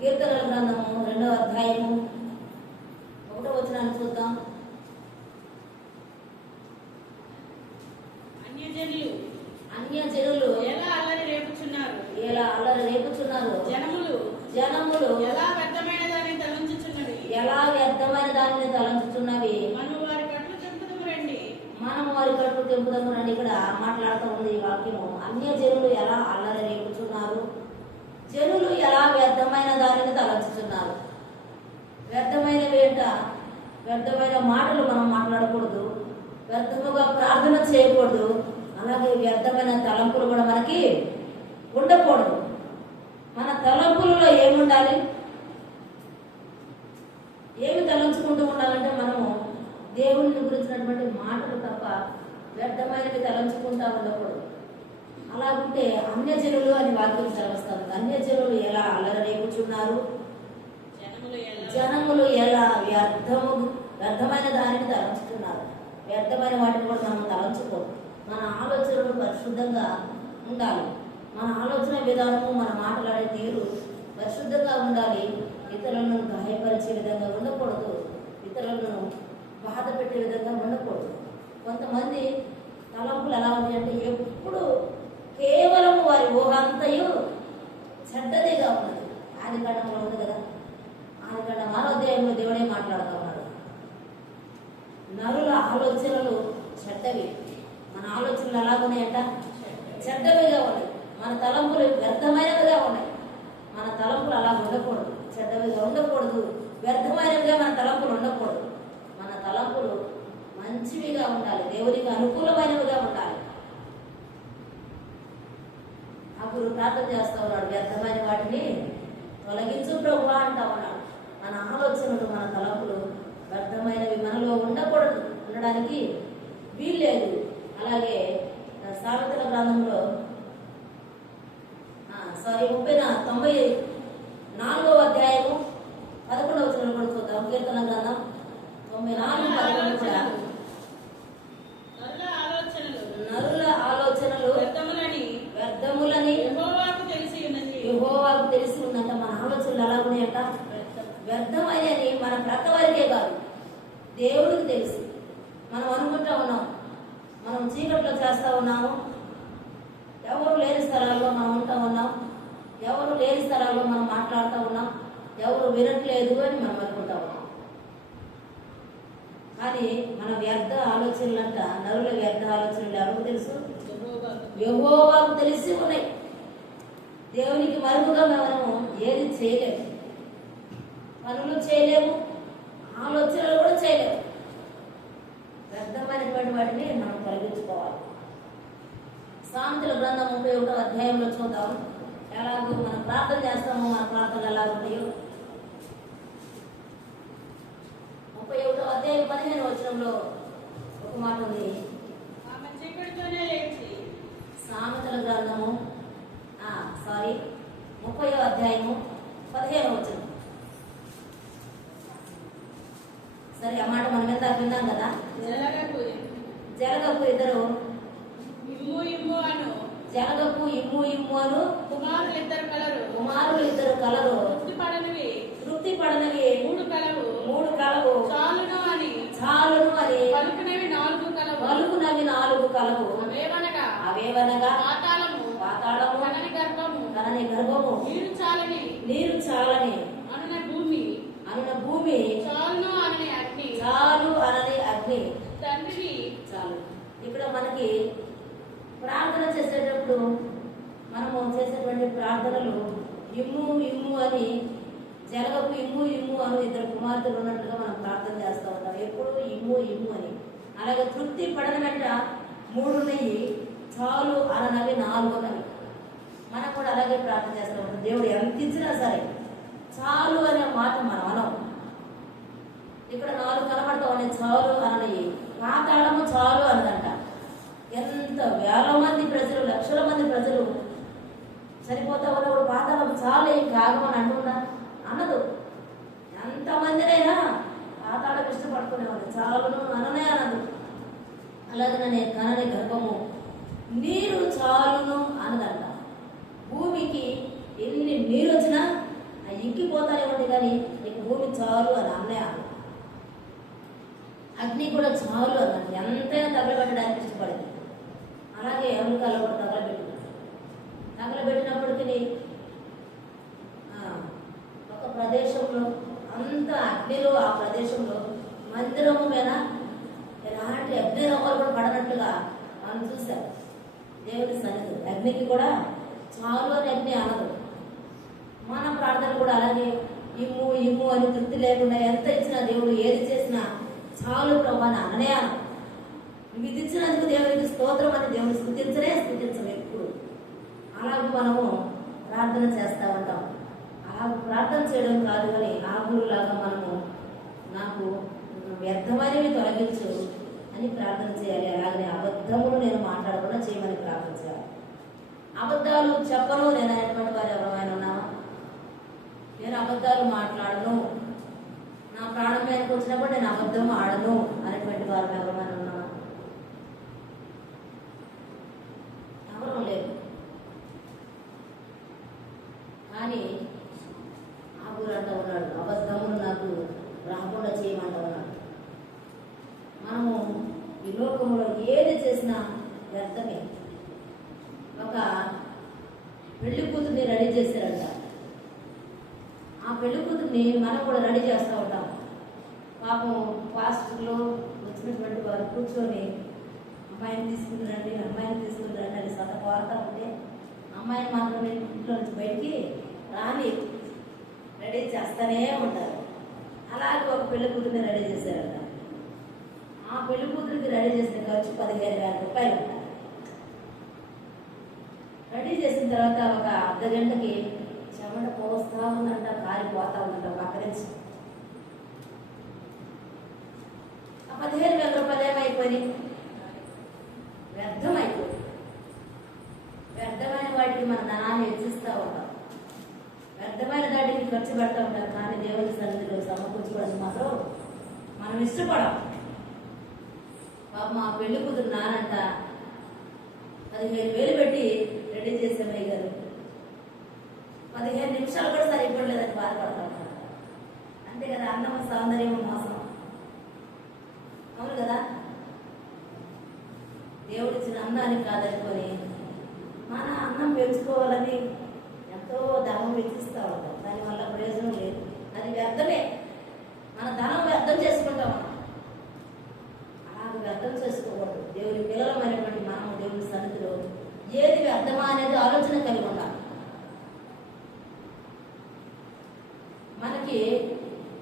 కీర్తనల గ్రంథము 2వ అధ్యాయము 1వ వచనాన్ని చూద్దాం. అన్యజనులు ఎలా అల్లరి రేపుచున్నారు, జనములు ఎలా వ్యర్థమైన దానిని తలంచుచున్నవి. మనము వారి కట్లు తెంపుదము రండి. ఇక్కడ మాట్లాడుతూ ఉంది ఈ వాక్యము. అన్యజనులు ఎలా అల్లరి రేపుచున్నారు, జనులు ఎలా వ్యర్థమైన దానిని తలంచుచున్నారు. వ్యర్థమైన వేట, వ్యర్థమైన మాటలు మనం మాట్లాడకూడదు, వ్యర్థముగా ప్రార్థన చేయకూడదు. అలాగే వ్యర్థమైన తలంపులు కూడా మనకి ఉండకూడదు. మన తలంపులలో ఏముండాలి, ఏమి తలంచుకుంటూ ఉండాలంటే మనము దేవుని గురించినటువంటి మాటలు తప్ప వ్యర్థమైనవి తలంచుకుంటా ఉండకూడదు. అలాగుంటే అన్యజనులు అని వాక్యం సెలవిస్తారు. అన్యజనులు ఎలా అల్లరి రేపుచున్నారు, జనములు ఎలా వ్యర్థమైన దానిని తలంచుతున్నారు. వ్యర్థమైన వాటిని కూడా మనం తలంచుకోము. మన ఆలోచనలు పరిశుద్ధంగా ఉండాలి. మన ఆలోచన విధానము, మన మాట్లాడే తీరు పరిశుద్ధంగా ఉండాలి. ఇతరులను గాయపరిచే విధంగా ఉండకూడదు, ఇతరులను బాధ పెట్టే విధంగా ఉండకూడదు. కొంతమంది తలంపులు ఎలా ఉన్నాయంటే ఎప్పుడు కేవలం వారి ఊహంతయు చెడ్డదిగా ఉన్నది. ఆదికాండంలో ఉంది కదా, ఆదికాండం 6వ అధ్యాయంలో దేవుడే మాట్లాడుతూ ఉన్నాడు. నరుల ఆలోచనలు చెడ్డవి. మన ఆలోచనలు ఎలా ఉన్నాయంట, చెడ్డవిగా ఉన్నాయి. మన తలంపులు వ్యర్థమైనవిగా ఉన్నాయి. మన తలంపులు అలా ఉండకూడదు, చెడ్డవిగా ఉండకూడదు, వ్యర్థమైనవిగా మన తలంపులు ఉండకూడదు. మన తలంపులు మంచివిగా ఉండాలి, దేవునికి అనుకూలమైనవిగా ఉండాలి. అప్పుడు ప్రార్థన చేస్తా ఉన్నాడు, వ్యర్థమైన వాటిని తొలగించు ప్రభువా అంటా ఉన్నాడు. మన ఆలోచనలు, మన తలంపులు వ్యర్థమైనవి మనలో ఉండకూడదు, ఉండడానికి వీల్లేదు. అలాగే సామెతల గ్రంథంలో 94వ అధ్యాయము 11వ వచనం కూడా చూద్దాం. కీర్తన గ్రంథం 94:11 కూడా నరుల ఆలోచనలు వ్యర్థములని యెహోవాకు తెలిసి ఉందంట. మన ఆలోచనలు ఎలా ఉన్నాయంట, వ్యర్థమైనని మన ప్రక్క వారికే కాదు, దేవుడికి తెలుసు. మనం అనుకుంటా ఉన్నాం, మనం చీకట్లో చేస్తా ఉన్నాము, ఎవరు లేని స్థలాల్లో మనం ఉంటా ఉన్నాం, ఎవరు లేని స్థలాల్లో మనం మాట్లాడుతూ ఉన్నాం, ఎవరు వినట్లేదు అని మనం అనుకుంటా ఉన్నాం. కానీ మన వ్యర్థ ఆలోచనలంట, నరుల వ్యర్థ ఆలోచనలు ఎవరికి తెలుసు, యెహోవాకు తెలిసి ఉన్నాయి. దేవునికి మరుగుగా మనము ఏది చేయలేము, పనులు చేయలేము, ఆలోచనలు కూడా చేయలేము. వ్యర్థమైనటువంటి వాటిని మనం తొలగించుకోవాలి. సామెతల గ్రంథం 31వ అధ్యాయంలో చూద్దాం. ఎలాగో మనం ప్రార్థన చేస్తామో మన ప్రార్థనలు ఎలా ఉంటాయో. 31వ అధ్యాయం 15వ వచనంలో ఒక మాట ఉంది. సామెతల గ్రంథము 30వ అధ్యాయము 15వ వచనం. సరే, మాట మనం ఎంత విన్నాం కదా. జలగకు జలగప్పు ఇద్దరు ఇమ్ము ఇమ్ము అను జలగప్పు ఇమ్ము ఇమ్ము అను కుమారులు ఇద్దరు కలరు. కుమారులు ఇద్దరు కలరు. తృప్తి పడనివి తృప్తి పడనవి మూడు కలవు. మూడు కలవు. చాలును అని చాలును అని పలుకునేవి నాలుగు కలవు. పలుకునవి నాలుగు కలవు. అవేవనగా అవేవనగా పాతాళము పాతాళము కనని గర్భము కనని గర్భము నీరు చాలని నీరు చాలని అనున భూమి అన్న భూమి చాలును అనని అగ్ని చాలు అనని అగ్ని. తండ్రిని చాలు. ఇక్కడ మనకి ప్రార్థన చేసేటప్పుడు మనము చేసేటువంటి ప్రార్థనలు ఇమ్ము ఇమ్ము అని జలగపు ఇమ్ము ఇమ్ము అని ఇద్దరు కుమార్తెలు ఉన్నట్లుగా మనం ప్రార్థన చేస్తూ ఉంటాం. ఎప్పుడు ఇమ్ము ఇమ్ము అని. అలాగే తృప్తి పడన వెంట మూడు నెయ్యి చాలు అననవి నాలుగనవి. మనం కూడా అలాగే ప్రార్థన చేస్తూ ఉంటాం. దేవుడు ఎంత ఇచ్చినా సరే చాలు అనే మాట మనం అనం. ఇక్కడ నాలుగు కనబడతా ఉన్నాయి. చాలు అనని పాతాళము చాలు అనదంట. ఎంత వేల మంది ప్రజలు, లక్షల మంది ప్రజలు చనిపోతా ఉన్నప్పుడు పాతాళం చాలు ఏం కాగమని అంటున్నా అన్నదు. ఎంతమందినైనా పాతాళం ఇష్టపడుకునేవాళ్ళు. చాలును అననే అనదు. అలాగే నేను కనని గర్భము నీరు చాలును అనదంట. భూమికి ఎన్ని నీరు వచ్చినా ఇంకిపోతానే ఉంది, కానీ నీకు భూమి చాలు అని అన్నే అన్న. అగ్ని కూడా చాలు అన్నది. ఎంతైనా తగలబెట్టడానికి ఇష్టపడింది. అలాగే అమెరికాలో కూడా తగలబెట్టినప్పటికీ ఒక ప్రదేశంలో అంత అగ్నిలో, ఆ ప్రదేశంలో మందిరము మీద ఎలాంటి అగ్ని రవ్వలు కూడా పడనట్లుగా మనం చూసాం. దేవుడి సన్నిధి అగ్నికి కూడా చాలు అని అగ్ని అనదు. మన ప్రార్థన కూడా అలాగే ఇమ్ము ఇమ్ము అని తృప్తి లేకుండా ఎంత ఇచ్చినా దేవుడు ఏది చేసినా చాలు ప్రభు అని అననే అన. నువ్వు ఇది ఇచ్చినందుకు దేవుడికి స్తోత్రం అని దేవుడు స్తుతించం ఎప్పుడు. అలాగే మనము ప్రార్థన చేస్తూ ఉంటాం. అలా ప్రార్థన చేయడం కాదు, కానీ ఆకులాగా మనము నాకు వ్యర్థమైనవి తొలగించు అని ప్రార్థన చేయాలి. అలాగనే అబద్ధములు నేను మాట్లాడకుండా చేయమని ప్రార్థన చేయాలి. అబద్ధాలు చెప్పను నేను అనేటువంటి వారు ఎవరైనా ఉన్నామా? నేను అబద్ధాలు మాట్లాడను, నా ప్రాణం మీదకి వచ్చినప్పుడు నేను అబద్ధం ఆడను అనేటువంటి వారు ఎవరైనా ఉన్నామా? ఎవరూ లేదు. కానీ ఆగురు అంటూ ఉన్నాడు, అబద్ధములు నాకు రాకుండా చేయమంటూ ఉన్నాడు. మనము ఈ లోకంలో ఏది చేసినా వ్యర్థమే. ఒక పెళ్లి కూతుర్ని రెడీ చేశారంట. ఆ పెళ్లి కూతుర్ని మనం కూడా రెడీ చేస్తూ ఉంటాం. పాపం పాస్టర్లో వచ్చినటువంటి వారు కూర్చొని అమ్మాయిని తీసుకుంటారండి, అమ్మాయిని తీసుకుంటారండి అని సత కోరుతూ ఉంటే అమ్మాయిని మాత్రమే ఇంట్లో నుంచి బయటికి రాని రెడీ చేస్తూనే ఉంటారు. అలాగే ఒక పెళ్లి కూతుర్ని రెడీ చేశారంట. ఆ పెళ్లి కూతురికి రెడీ చేసిన ఖర్చు 15,000 రూపాయలు ఉంటారు. రెడీ చేసిన తర్వాత ఒక అర్ధ గంటకి చెమట పోస్తా ఉందంట, కారిపోతా ఉందంట పక్క నుంచి. ఆ 15,000 రూపాయలు ఏమైపోయి వ్యర్థమైపోయి. వ్యర్థమైన వాటికి మన ధనాన్ని హెచ్చిస్తూ ఉంటాం, వ్యర్థమైన దాటికి ఖర్చు పెడతా ఉంటాం. కానీ దేవుని సన్నిధిలో సమకూర్చుకోవడానికి మాత్రం మనం ఇష్టపడం. మా పెళ్లి కూతురు నానంట 15,000 పెట్టి రెడీ చేసాం అయ్య గారు. 15 నిమిషాలు కూడా సరిపడలేదని బాధపడతా ఉంటారు. అంతే కదా, అన్నం సౌందర్యం మోసం. అవును కదా. దేవుడిచ్చిన అన్నాన్ని కాదనుకొని మన అన్నం పెంచుకోవాలని ఎంతో ధనం వెచ్చిస్తూ ఉంటాం. దానివల్ల ప్రయోజనం లేదు, అది వ్యర్థమే. మన ధనం వ్యర్థం చేసుకుంటాం. అలాగే వ్యర్థం చేసుకోకూడదు. దేవుడి పిల్లలమైనటువంటి మనము దేవుడి సన్నిధిలో ఏది వ్యర్థమా అనేది ఆలోచన కలిగి ఉండాలి. మనకి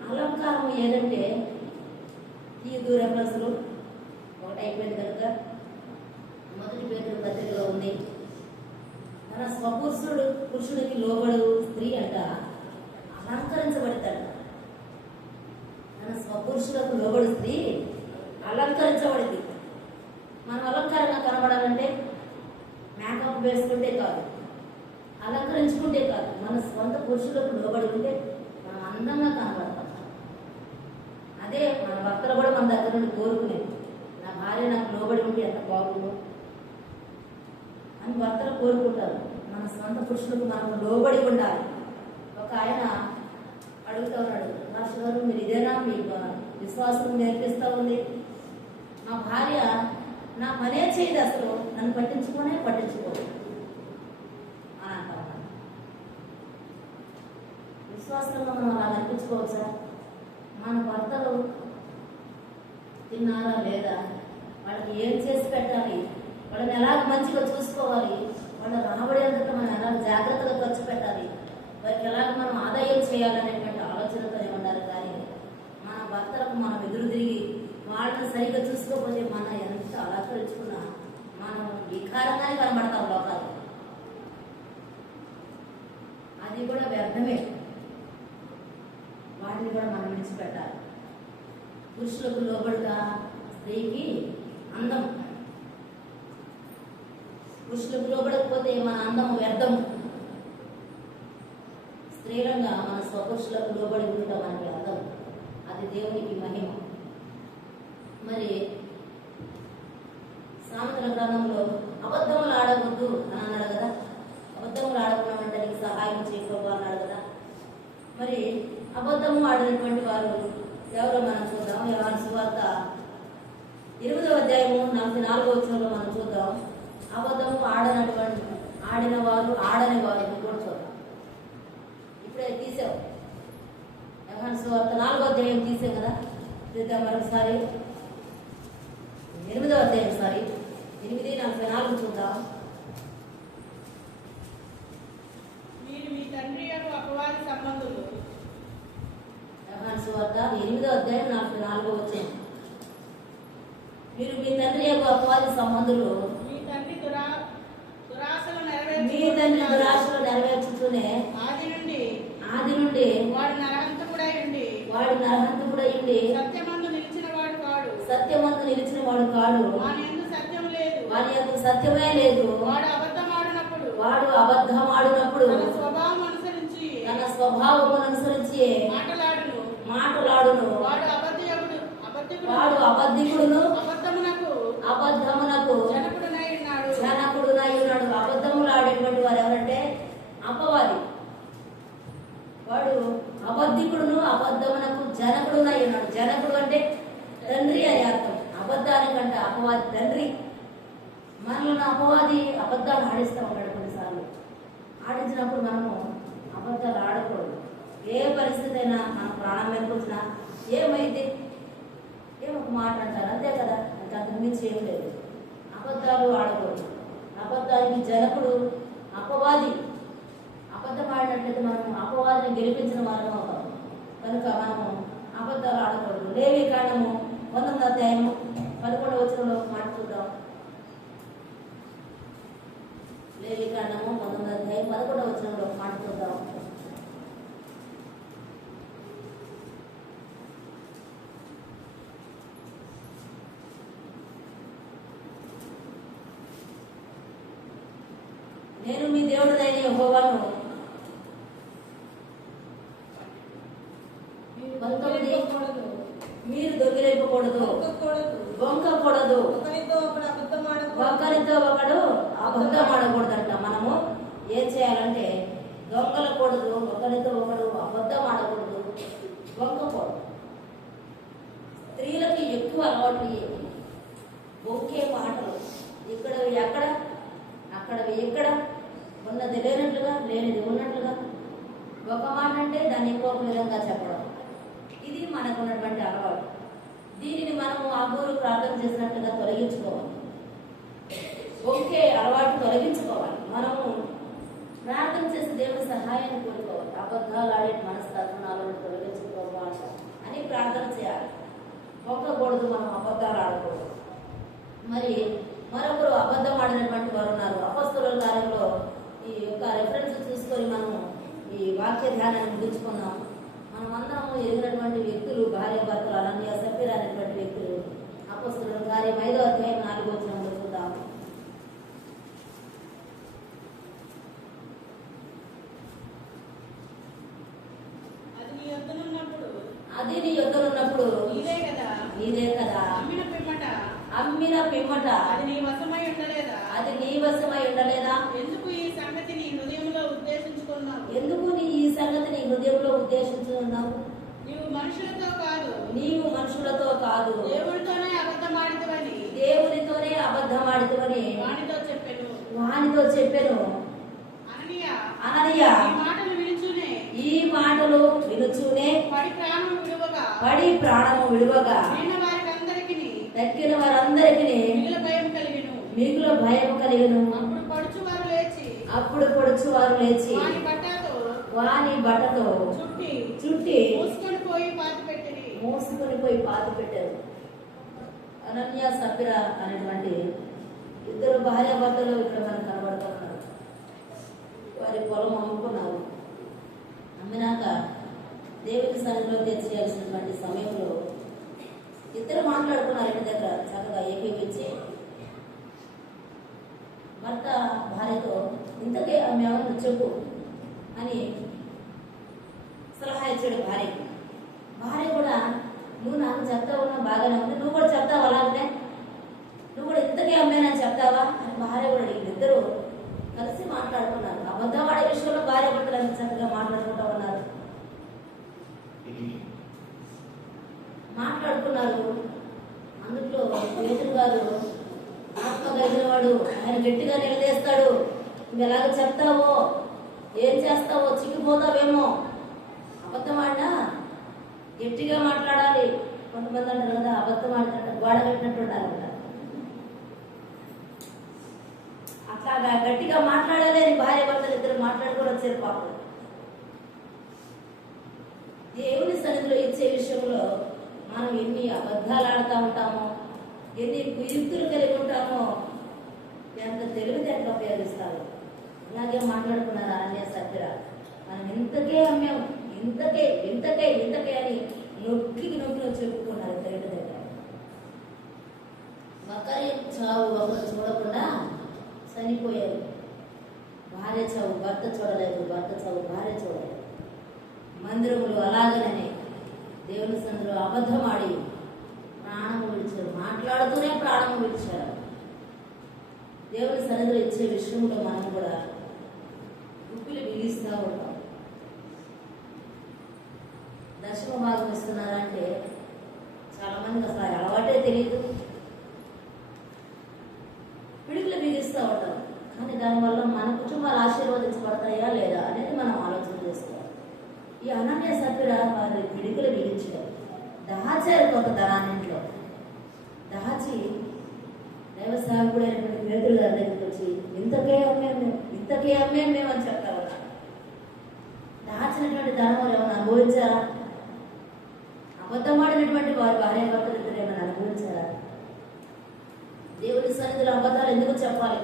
అలంకారం ఏదంటే ఈ దూరప్రసలు ఒకటి అయిపోయింది కనుక 1 పేతురు పత్రికలో ఉంది. తన పురుషుడికి లోబడు స్త్రీ అంట అలంకరించబడతాడు. తన స్వపురుషులకు లోబడు స్త్రీ అలంకరించబడింది. మనం అలంకారంగా కనబడాలంటే మేకప్ వేసుకుంటే కాదు, అలంకరించుకుంటే కాదు, మన స్వంత పురుషులకు లోబడి ఉంటే మనం అందంగా కనబడతాం. అదే మన భర్తలు కూడా కూడా మన దగ్గర నుండి కోరుకునేది, నా భార్య నాకు లోబడి ఉంటే ఎంత బాగుందో అని భర్తలు కోరుకుంటారు. మన సొంత పురుషులకు మనం లోబడి ఉండాలి. ఒక ఆయన అడుగుతా ఉన్నాడు, మాస్టర్ గారు మీరు ఇదేనా మీ విశ్వాసం నేర్పిస్తూ ఉంది? మా భార్య నా పనే చేయదు, అసలు నన్ను పట్టించుకోనే పట్టించుకోదు అని అంటా ఉన్నాడు. విశ్వాసంలో మనం అలా అనిపించుకోవచ్చా? మన భర్తలు తిన్నారా లేదా, వాళ్ళకి ఏం చేసి పెట్టాలి, వాళ్ళని ఎలా మంచిగా చూసుకోవాలి, వాళ్ళ రాబడి అంతటా మనం ఎలా జాగ్రత్తగా ఖర్చు పెట్టాలి, వారికి ఎలాగ మనం ఆదాయం చేయాలనేటువంటి ఆలోచనతోనే ఉండాలి. కానీ మన భర్తలకు మనం ఎదురు తిరిగి వాళ్ళని సరిగ్గా చూసుకోకపోతే మనం ఎంత అలంకరించుకున్నా మనం వికారంగానే కనబడతాం లోకాలు. అది కూడా వ్యర్థమే. వాటిని కూడా మనం విడిచిపెట్టాలి. పురుషులకు లోబడిగా స్త్రీకి అందం. పురుషులకు లోబడకపోతే మన అందం వ్యర్థం. స్త్రీలంగా మన స్వపురుషులకు లోబడి ఉండటం మనకి అందం. అది దేవునికి మహిమ. మరి సామెతల గ్రంథంలో అబద్ధములు ఆడవద్దు అని అన్నాడు కదా. అబద్ధములు ఆడకుండా నీకు సహాయం చేయకపో అన్నాడు కదా. మరి అబద్ధము ఆడినటువంటి వారు ఎవరో మనం చూద్దాం. యోహాను సువార్త 8వ అధ్యాయము 44వ వచనంలో మనం చూద్దాం. అబద్ధము ఆడిన వారు ఆడని వారు కూడా చూద్దాం. ఇప్పుడే తీసావు యోహాను సువార్త 4వ అధ్యాయం తీసాం కదా. చూద్దాం మరొకసారి 8వ అధ్యాయం 8:44 చూద్దాం. మీరు మీ తండ్రి యొక్క అపవాది సంబంధులు. యోహాను సువార్త 8వ అధ్యాయం 44వ వచనం. మీరు మీ తండ్రి యొక్క అపవాది సంబంధులు, మీ తండ్రి దురాశలు నెరవేర్చుతూనే ఆది నుండి వాడు నరహంతకుడై ఉండి సత్యమందు నిలిచిన వాడు కాడు. వాని యందు సత్యమే లేదు. వాడు అబద్ధమాడునప్పుడు తన స్వభావం అనుసరించి మాటలాడును. వాడు అబద్ధికుడును అబద్ధమునకు జనకుడునై ఉన్నాడు. అబద్ధములు ఆడేటువంటి వారు ఎవరంటే అపవాది. వాడు అబద్ధికుడును అబద్ధమునకు జనకుడునై ఉన్నాడు. జనకుడు అంటే తండ్రి అని అర్థం. అబద్ధానికంటే అపవాది తండ్రి. మనల్ని అపవాది అబద్ధాలు ఆడిస్తూ ఉంటాడు. కొన్నిసార్లు ఆడించినప్పుడు మనము అబద్ధాలు ఆడకూడదు. ఏ పరిస్థితి అయినా మన ప్రాణం వెనుకొచ్చినా ఏమైంది ఒక మాట అంటారు, అంతే కదా. ఇంకా అంతకు మించి ఏం లేదు. అబద్ధాలు ఆడకూడదు. అబద్ధానికి జనకుడు అపవాది. అబద్ధం ఆడినట్లయితే మనం అపవాదిని గెలిపించిన వారం అవుతాం. కనుక మనము అబద్ధాలు ఆడకూడదు. లేవికాండము 9వ అధ్యాయము 11వ వచనంలో మాట చూద్దాం. లేవికాండము 9వ అధ్యాయం 11వ వచనంలో మాట చూద్దాం. నేను మీ దేవుడినైన యెహోవాను. 19 మీరు దొంగిలింపకూడదు, బొంకకూడదు, ఒకరితో ఒకడు అబద్ధం ఆడకూడదంట. మనము ఏం చేయాలంటే దొంగలకూడదు, ఒకరితో ఒకడు అబద్ధం ఆడకూడదు, బొంకకూడదు. స్త్రీలకి ఎక్కువ అలవాటు బొంకే మాటలు. ఇక్కడవి ఎక్కడ, అక్కడవి ఎక్కడ, ఉన్నది లేనట్లుగా లేనిది ఉన్నట్లుగా ఒక మాట అంటే దాన్ని ఇంకొక విధంగా చెప్పడం. ఇది మనకు ఉన్నటువంటి అలవాటు. దీనిని మనము ఆగూరు ప్రార్థన చేసినట్లుగా తొలగించుకోవాలి. ఒకే అలవాటు తొలగించుకోవాలి. మనము ప్రార్థన చేసి దేవుని సహాయాన్ని కోరుకోవాలి. అబద్ధాలు ఆడే మనస్తత్వాలను తొలగించుకోవాలి అని ప్రార్థన చేయాలి. ఒక్కకూడదు, మనం అబద్ధాలు ఆడకూడదు. మరి మరొకరు అబద్ధం ఆడినటువంటి వారు ఉన్నారు. అపొస్తలుల కార్యంలో ఈ యొక్క రెఫరెన్స్ చూసుకొని మనం ఈ వాక్య ధ్యానాన్ని ముగించుకున్నాం. మనం అందరము ఎదిగినటువంటి వ్యక్తులు, భార్య భర్తలు అనన్య సఫీరా అనేటువంటి వ్యక్తులు. అపొస్తలుల కార్యం 5వ అధ్యాయం 4వ వచనంలో చూద్దాం. అది నీ యొద్దనున్నప్పుడు నీవే నీదే కదా. అమ్మిన పిమ్మట అది నీ వశమై ఉండలేదా? అది నీ వశమై ఉండలేదా? ఎందుకు ఈ సంగతి నీ హృదయంలో ఉద్దేశించుకున్నావు? ఎందుకు నీ ఈ సంగతి నీ హృదయంలో ఉద్దేశించుకున్నావు? నీవు మనుషులతో కాదు, నీవు మనుషులతో కాదు, దేవునితోనే అబద్ధమాడితవని దేవునితోనే అబద్ధమాడితవని వానితో చెప్పెను. అననీయ ఈ మాటలు వినుచునే ఈ మాటలు వినుచూనే పడి ప్రాణము విడువగా తక్కిన వారందరికీ మిగుల భయం కలిగెను. అప్పుడు పొడుచువారు లేచి వాని బట్టతో చుట్టి మూసుకొని పోయి పాతి పెట్టారు. అనన్య సఫిర అనేటువంటి ఇద్దరు భార్యాభర్తలు ఇక్కడ మనకు కనబడుతున్నారు. వారి పొలం అమ్ముకున్నారు. అమ్మినాక దేవుని సన్నిధిలో తెచ్చేయాల్సినటువంటి సమయంలో ఇద్దరు మాట్లాడుకున్నారు. ఇంటి దగ్గర చక్కగా ఏకీవించి భర్త భార్యతో ఇంతకే ఆమె చెప్పు అని సలహా ఇచ్చాడు భార్యకి. భార్య కూడా నువ్వు నాకు చెప్తా ఉన్నా బాగానే ఉంది, నువ్వు కూడా చెప్తావా అలాగే, నువ్వు కూడా ఇంతకే అమ్మేనని చెప్తావా అని భార్య కూడా అడిగింది. ఇద్దరు కలిసి మాట్లాడుకున్నారు. అబద్ధం ఆడే విషయంలో భార్య భర్తలు అంత చక్కగా మాట్లాడుకుంటా ఉన్నారు. మాట్లాడుకున్నారు. అందులో పేతురు గారు ఆత్మ కలిగిన వాడు, ఆయన గట్టిగా నిలదీస్తాడు. నువ్వు ఎలాగ చెప్తావో ఏం చేస్తావో చిక్కిపోతావేమో, అబద్ధం ఆడినా గట్టిగా మాట్లాడాలి. కొంతమంది అంటారు కదా అబద్ధం ఆడుతుంట గోడ పెట్టినట్టు ఉండాలంట. అట్లాగా గట్టిగా మాట్లాడాలి అని భార్య భర్తలు ఇద్దరు మాట్లాడుకొని వచ్చారు. పాపం దేవుని సన్నిధిలో ఇచ్చే విషయంలో మనం ఎన్ని అబద్ధాలు ఆడుతూ ఉంటామో, ఎన్ని కుయుక్తులు కలిగి ఉంటామో, ఎంత తెలివితేటలు ఉపయోగిస్తాము. అలాగే మాట్లాడుకున్నారు అనన్య సఫిర. మనం ఇంతకే అమ్మాం, ఇంతకే ఇంతకే ఇంతకే అని నొక్కి చెప్పుకున్నారు ఇద్దరి దగ్గర. ఒకరి చావు ఒకరు చూడకుండా చనిపోయారు. భార్య చావు భర్త చూడలేదు, భర్త చావు భార్య చూడలేదు. మందిరములు అలాగనే దేవుని సన్నిధిలో అబద్ధం ఆడి ప్రాణము విడిచారు. మాట్లాడుతూనే ప్రాణము విడిచారు. దేవుని సన్నిధిలో ఇచ్చే విషయంలో మనం కూడా ఉప్పులు బిగిస్తూ ఉంటాం. దశమ భాగం ఇస్తున్నారంటే చాలా మందికి అసలు అలవాటే తెలియదు. పిడుగులు బిగిస్తూ ఉంటాం. కానీ దానివల్ల మన కుటుంబాలు ఆశీర్వదించబడతాయా లేదా అనేది మనం ఆలోచన చేసుకోవాలి. ఈ అనన్య సఫిర వారి పిడుగులు బిగించారు. దాచారు కొంత ధనాన్నింట్లో. దాచి దైవ సేవకుడైనటువంటి పేతురు గారి దగ్గరికి వచ్చి ఇంతకే అమ్మేం మేము అని చెప్తారు. దాచినటువంటి ధనం ఏమైనా అనుభవించారా? అబద్ధమాడినటువంటి వారి భార్య భర్తలు ఇద్దరు ఏమైనా అనుభవించారా? దేవుడి సన్నిధిలో అబద్ధాలు ఎందుకు చెప్పాలి?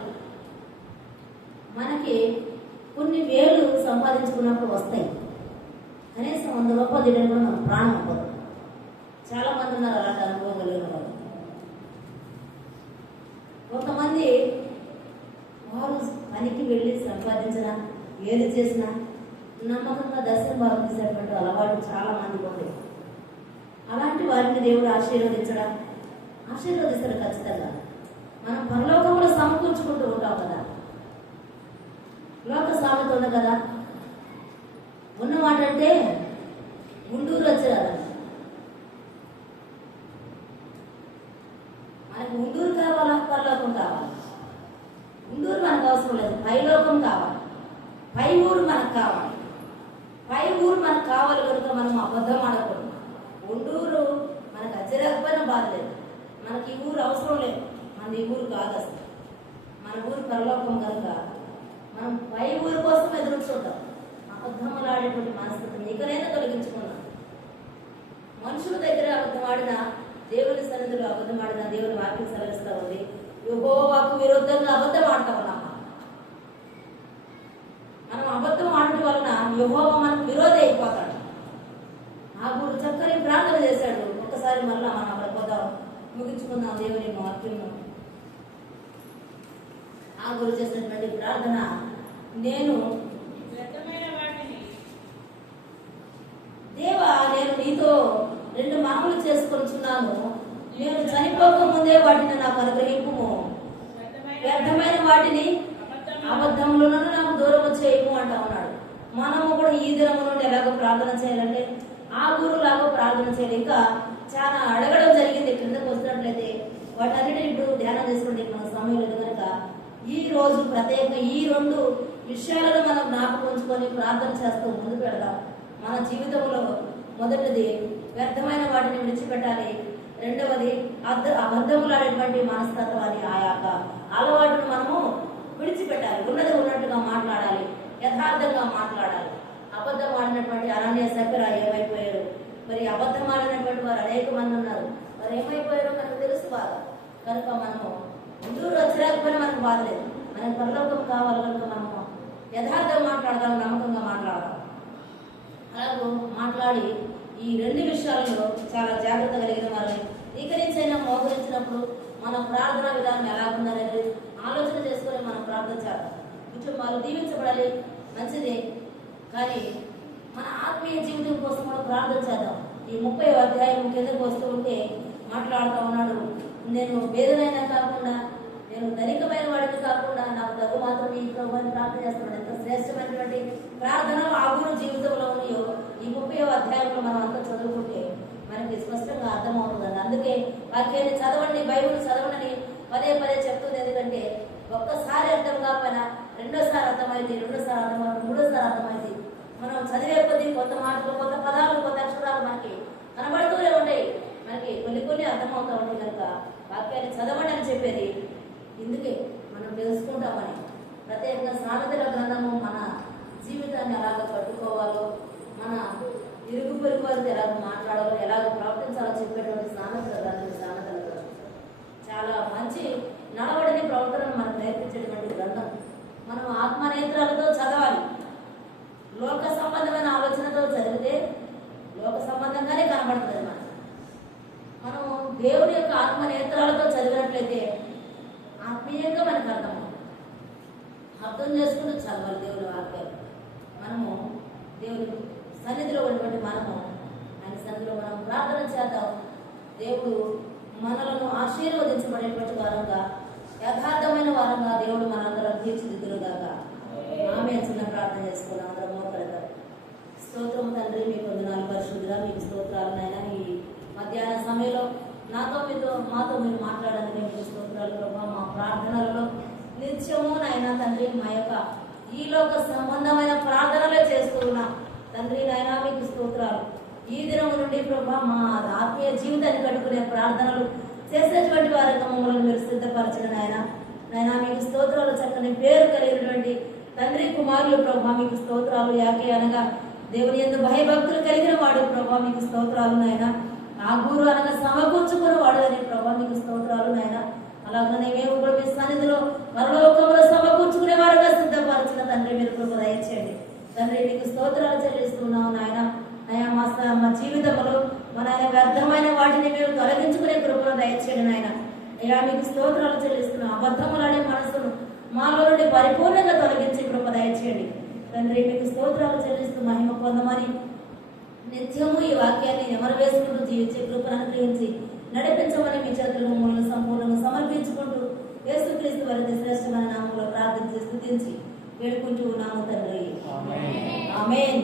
మనకి కొన్ని వేలు సంపాదించుకున్నప్పుడు వస్తాయి, కనీసం 100 రూపాయలు తినడం కూడా మన ప్రాణం అవ్వదు. చాలా మంది ఉన్నారు అలాంటి అనుభవం కలిగిన వాళ్ళు. కొంతమంది వారు పనికి వెళ్ళి సంపాదించినా ఏది చేసినా నమ్మకంగా దర్శన భాగం తీసేటువంటి అలవాటు చాలా మందికి ఉంది. అలాంటి వారిని దేవుడు ఆశీర్వదిస్తాడు ఖచ్చితంగా. మనం పరలోకంలో సమకూర్చుకుంటూ ఉంటాం కదా. లోక సామెత ఉంది కదా, ఉన్నమాట అంటే గుండూరు వచ్చేదాన్ని. మనకి గుండూరు కావాలా, పరలోకం కావాలి? గుండూరు మనకు అవసరం లేదు, పైలోకం కావాలి. పై ఊరు మనకు కావాలి. పై ఊరు మనకు కావాలి కనుక మనం అబద్ధం ఆడకూడదు. గుండూరు మనకు అచ్చలేకపోయినా బాధ లేదు. మనకి ఈ ఊరు అవసరం లేదు, మన ఈ ఊరు కాదు అసలు. మన ఊరు పరలోకం కనుక మనం పై ఊరు కోసం ఎదురు చూద్దాం. అబద్ధములు ఆడేటువంటి మనస్థితిని ఇకనైనా తొలగించుకున్నాం. మనుషుల దగ్గర అబద్ధం ఆడినా, దేవుని సన్నిధిలో అబద్ధం ఆడినా దేవుని వాక్యం సెలవిస్తూ ఉంది, యెహోవాకు విరుద్ధంగా అబద్ధం ఆడతా ఉన్నాం. మనం అబద్ధం ఆడటం వలన యెహోవా మనకు విరోధి అయిపోతాడు. ఆ గురు చక్కని ప్రార్థన చేశాడు. ఒక్కసారి మళ్ళా మనం అక్కడ పోదాం, ముగించుకుందాం దేవుని వాక్యం. ఆ గురు చేసినటువంటి ప్రార్థన, నేను దేవా నేను నీతో 2 మనవులు చేసుకొనిచున్నాను, నేను చనిపోక ముందే వాటిని నాకు అనుగ్రహింపుము. వ్యర్థమైన వాటిని అబద్ధములను నాకు దూరం చేయము అంటా ఉన్నాడు. మనము కూడా ఈ దినము నుండి ఎలాగో ప్రార్థన చేయాలంటే ఆ గురులాగో ప్రార్థన చేయాలి. ఇంకా చాలా అడగడం జరిగింది. క్రిందకు వస్తున్నట్లయితే వాటన్నిటిని ఇప్పుడు ధ్యానం చేసుకుంటే మన సమయం లేదు కనుక ఈ రోజు ప్రత్యేకంగా ఈ 2 విషయాలను మనం జ్ఞాపకం ఉంచుకొని ప్రార్థన చేస్తూ ముందుకు వెళదాం. మన జీవితంలో మొదటిది వ్యర్థమైన వాటిని విడిచిపెట్టాలి. రెండవది అబద్ధములాడేటువంటి మనస్తత్వాన్ని ఆ యొక్క అలవాటును మనము విడిచిపెట్టాలి. ఉన్నది ఉన్నట్టుగా మాట్లాడాలి, యథార్థంగా మాట్లాడాలి. అబద్ధం ఆడినటువంటి అనన్య సఫీరా ఏమైపోయారు? మరి అబద్ధం ఆడినటువంటి వారు అనేక మంది ఉన్నారు. మరి ఏమైపోయారో మనకు తెలుసు బాగా. కనుక మనము ముందు వచ్చలేకపోయినా మనకు బాధ లేదు. మనకు పరలోకం కావాలి కనుక మనము యథార్థం మాట్లాడదాం, నమ్మకంగా మాట్లాడదాం. అలాగూ మాట్లాడి ఈ 2 విషయాల్లో చాలా జాగ్రత్త కలిగిన వారిని ఇక నుంచైనా మోకరించినప్పుడు మన ప్రార్థన విధానం ఎలా ఉందనేది ఆలోచన చేసుకొని మనం ప్రార్థన చేద్దాం. కుటుంబాలు దీవించబడాలి, మంచిదే. కానీ మన ఆత్మీయ జీవితం కోసం కూడా ప్రార్థన చేద్దాం. ఈ 30వ అధ్యాయం కిందకు వస్తూ ఉంటే మాట్లాడుతూ ఉన్నాడు, నేను వేదనైనా కాకుండా, నేను ధనికమైన వాడిని కాకుండా నాకు దగ్గు మాత్రం ఈ ప్రభువుని ప్రార్థన చేస్తున్నాడు. ఎంత శ్రేష్టమైనటువంటి ప్రార్థనలు ఆ గురు జీవితంలో ఉన్నాయో ఈ 30వ అధ్యాయంలో మనం అంతా చదువుకుంటే మనకి స్పష్టంగా అర్థమవుతుందండి. అందుకే వాక్యాన్ని చదవండి, బైబిల్ చదవండి పదే పదే చెప్తుంది. ఎందుకంటే ఒక్కసారి అర్థం కాకపోయినా రెండోసారి అర్థమైంది, రెండోసారి అర్థమైంది, మూడోసారి అర్థమైంది. మనం చదివే కొద్ది కొత్త మాటలు, కొత్త పదాలు, కొత్త అక్షరాలు మనకి కనబడుతూనే ఉంటాయి. మనకి కొన్ని అర్థమవుతూ ఉంటాయి. కనుక వాక్యాన్ని చదవండి అని చెప్పేది ఇందుకే మనం తెలుసుకుంటామని. ప్రత్యేకంగా సామెతల గ్రంథము మన జీవితాన్ని ఎలాగ కట్టుకోవాలో, మన ఇరుగు పొరుగు వారితో ఎలాగ మాట్లాడాలో, ఎలాగ ప్రవర్తించాలో చెప్పేటువంటి సామెతల గ్రంథం. సామెతల గ్రంథం చాలా మంచి నడవడిని, ప్రవర్తనను మనకు నేర్పించేటువంటి గ్రంథం. మనం ఆత్మనేత్రాలతో చదవాలి. లోక సంబంధమైన ఆలోచనతో చదివితే లోక సంబంధంగానే కనబడుతుంది. మనం దేవుని యొక్క ఆత్మనేత్రాలతో చదివినట్లయితే ఆత్మీయంగా మనకు అర్థం చేసుకుంటూ చదవాలి దేవుని వాక్యాలు. మనము దేవుని సన్నిధిలో ఉన్నటువంటి మనము ఆయన సన్నిధిలో మనం ప్రార్థన చేద్దాం. దేవుడు మనలను ఆశీర్వదించబడేటువంటి వారంగా, యథార్థమైన వారంగా దేవుడు మనందరం తీర్చిదిద్దురుగాక. ఆమె చిన్న ప్రార్థన చేసుకున్నాం. అందరం మోకరిద్దాం. స్తోత్రం తండ్రి, మీకు వందనాలు పరిశుద్ధుడా, మీకు స్తోత్రాలు నాయన. ఈ మధ్యాహ్న సమయంలో మాతో మీరు మాట్లాడడానికి మీకు స్తోత్రాలు ప్రభావ. మా ప్రార్థనలలో నిత్యము నాయన తండ్రి మా యొక్క ఈ లోక సంబంధమైన ప్రార్థనలే చేస్తూ ఉన్నాం తండ్రి. నాయన మీకు స్తోత్రాలు. ఈ దినం నుండి ప్రభా మా ఆత్మీయ జీవితాన్ని కట్టుకునే ప్రార్థనలు చేసేటువంటి వారంగా మమ్మల్ని మీరు సిద్ధపరచిన నాయన మీకు స్తోత్రాలు. చక్కని పేరు కలిగినటువంటి తండ్రి కుమారులు ప్రభా మీకు స్తోత్రాలు. యాకే అనగా దేవుని యందు భయభక్తులు కలిగిన వాడు ప్రభా మీకు స్తోత్రాలు నాయన. ఆ గురు అనగా సమకూర్చుకున్న వాడు అనే ప్రభా మీకు స్తోత్రాలు నాయన. అలాగనే మేము కూడా మీ సన్నిధిలో పరలోకంలో సమకూర్చుకునే వారుగా సిద్ధపరచిన తండ్రి మీరు కృప దయచేయండి తండ్రి. మీకు స్తోత్రాలు చెల్లిస్తున్నాం నాయన. మా జీవితంలో మన వ్యర్థమైన వాటిని మీరు తొలగించుకునే కృపను దయచేయండి నాయన. అయ్యా మీకు స్తోత్రాలు చెల్లిస్తున్నాం. అబద్ధములనే మనసును మాలో నుండి పరిపూర్ణంగా తొలగించి కృప దయచేయండి తండ్రి. మీకు స్తోత్రాలు చెల్లిస్తూ మహిమ పొందమని నిత్యము ఈ వాక్యాన్ని నెమరు వేసుకుంటూ జీవించే కృపను అనుగ్రహించి నడిపించమని మీ చేతులకు మమ్మల్ని సంపూర్ణంగా సమర్పించుకుంటూ యేసుక్రీస్తు వారి శ్రేష్టమైన నామంలో ప్రార్థించి స్తుతించి వేడుకుంటూ ఉన్నాము తండ్రి. ఆమేన్.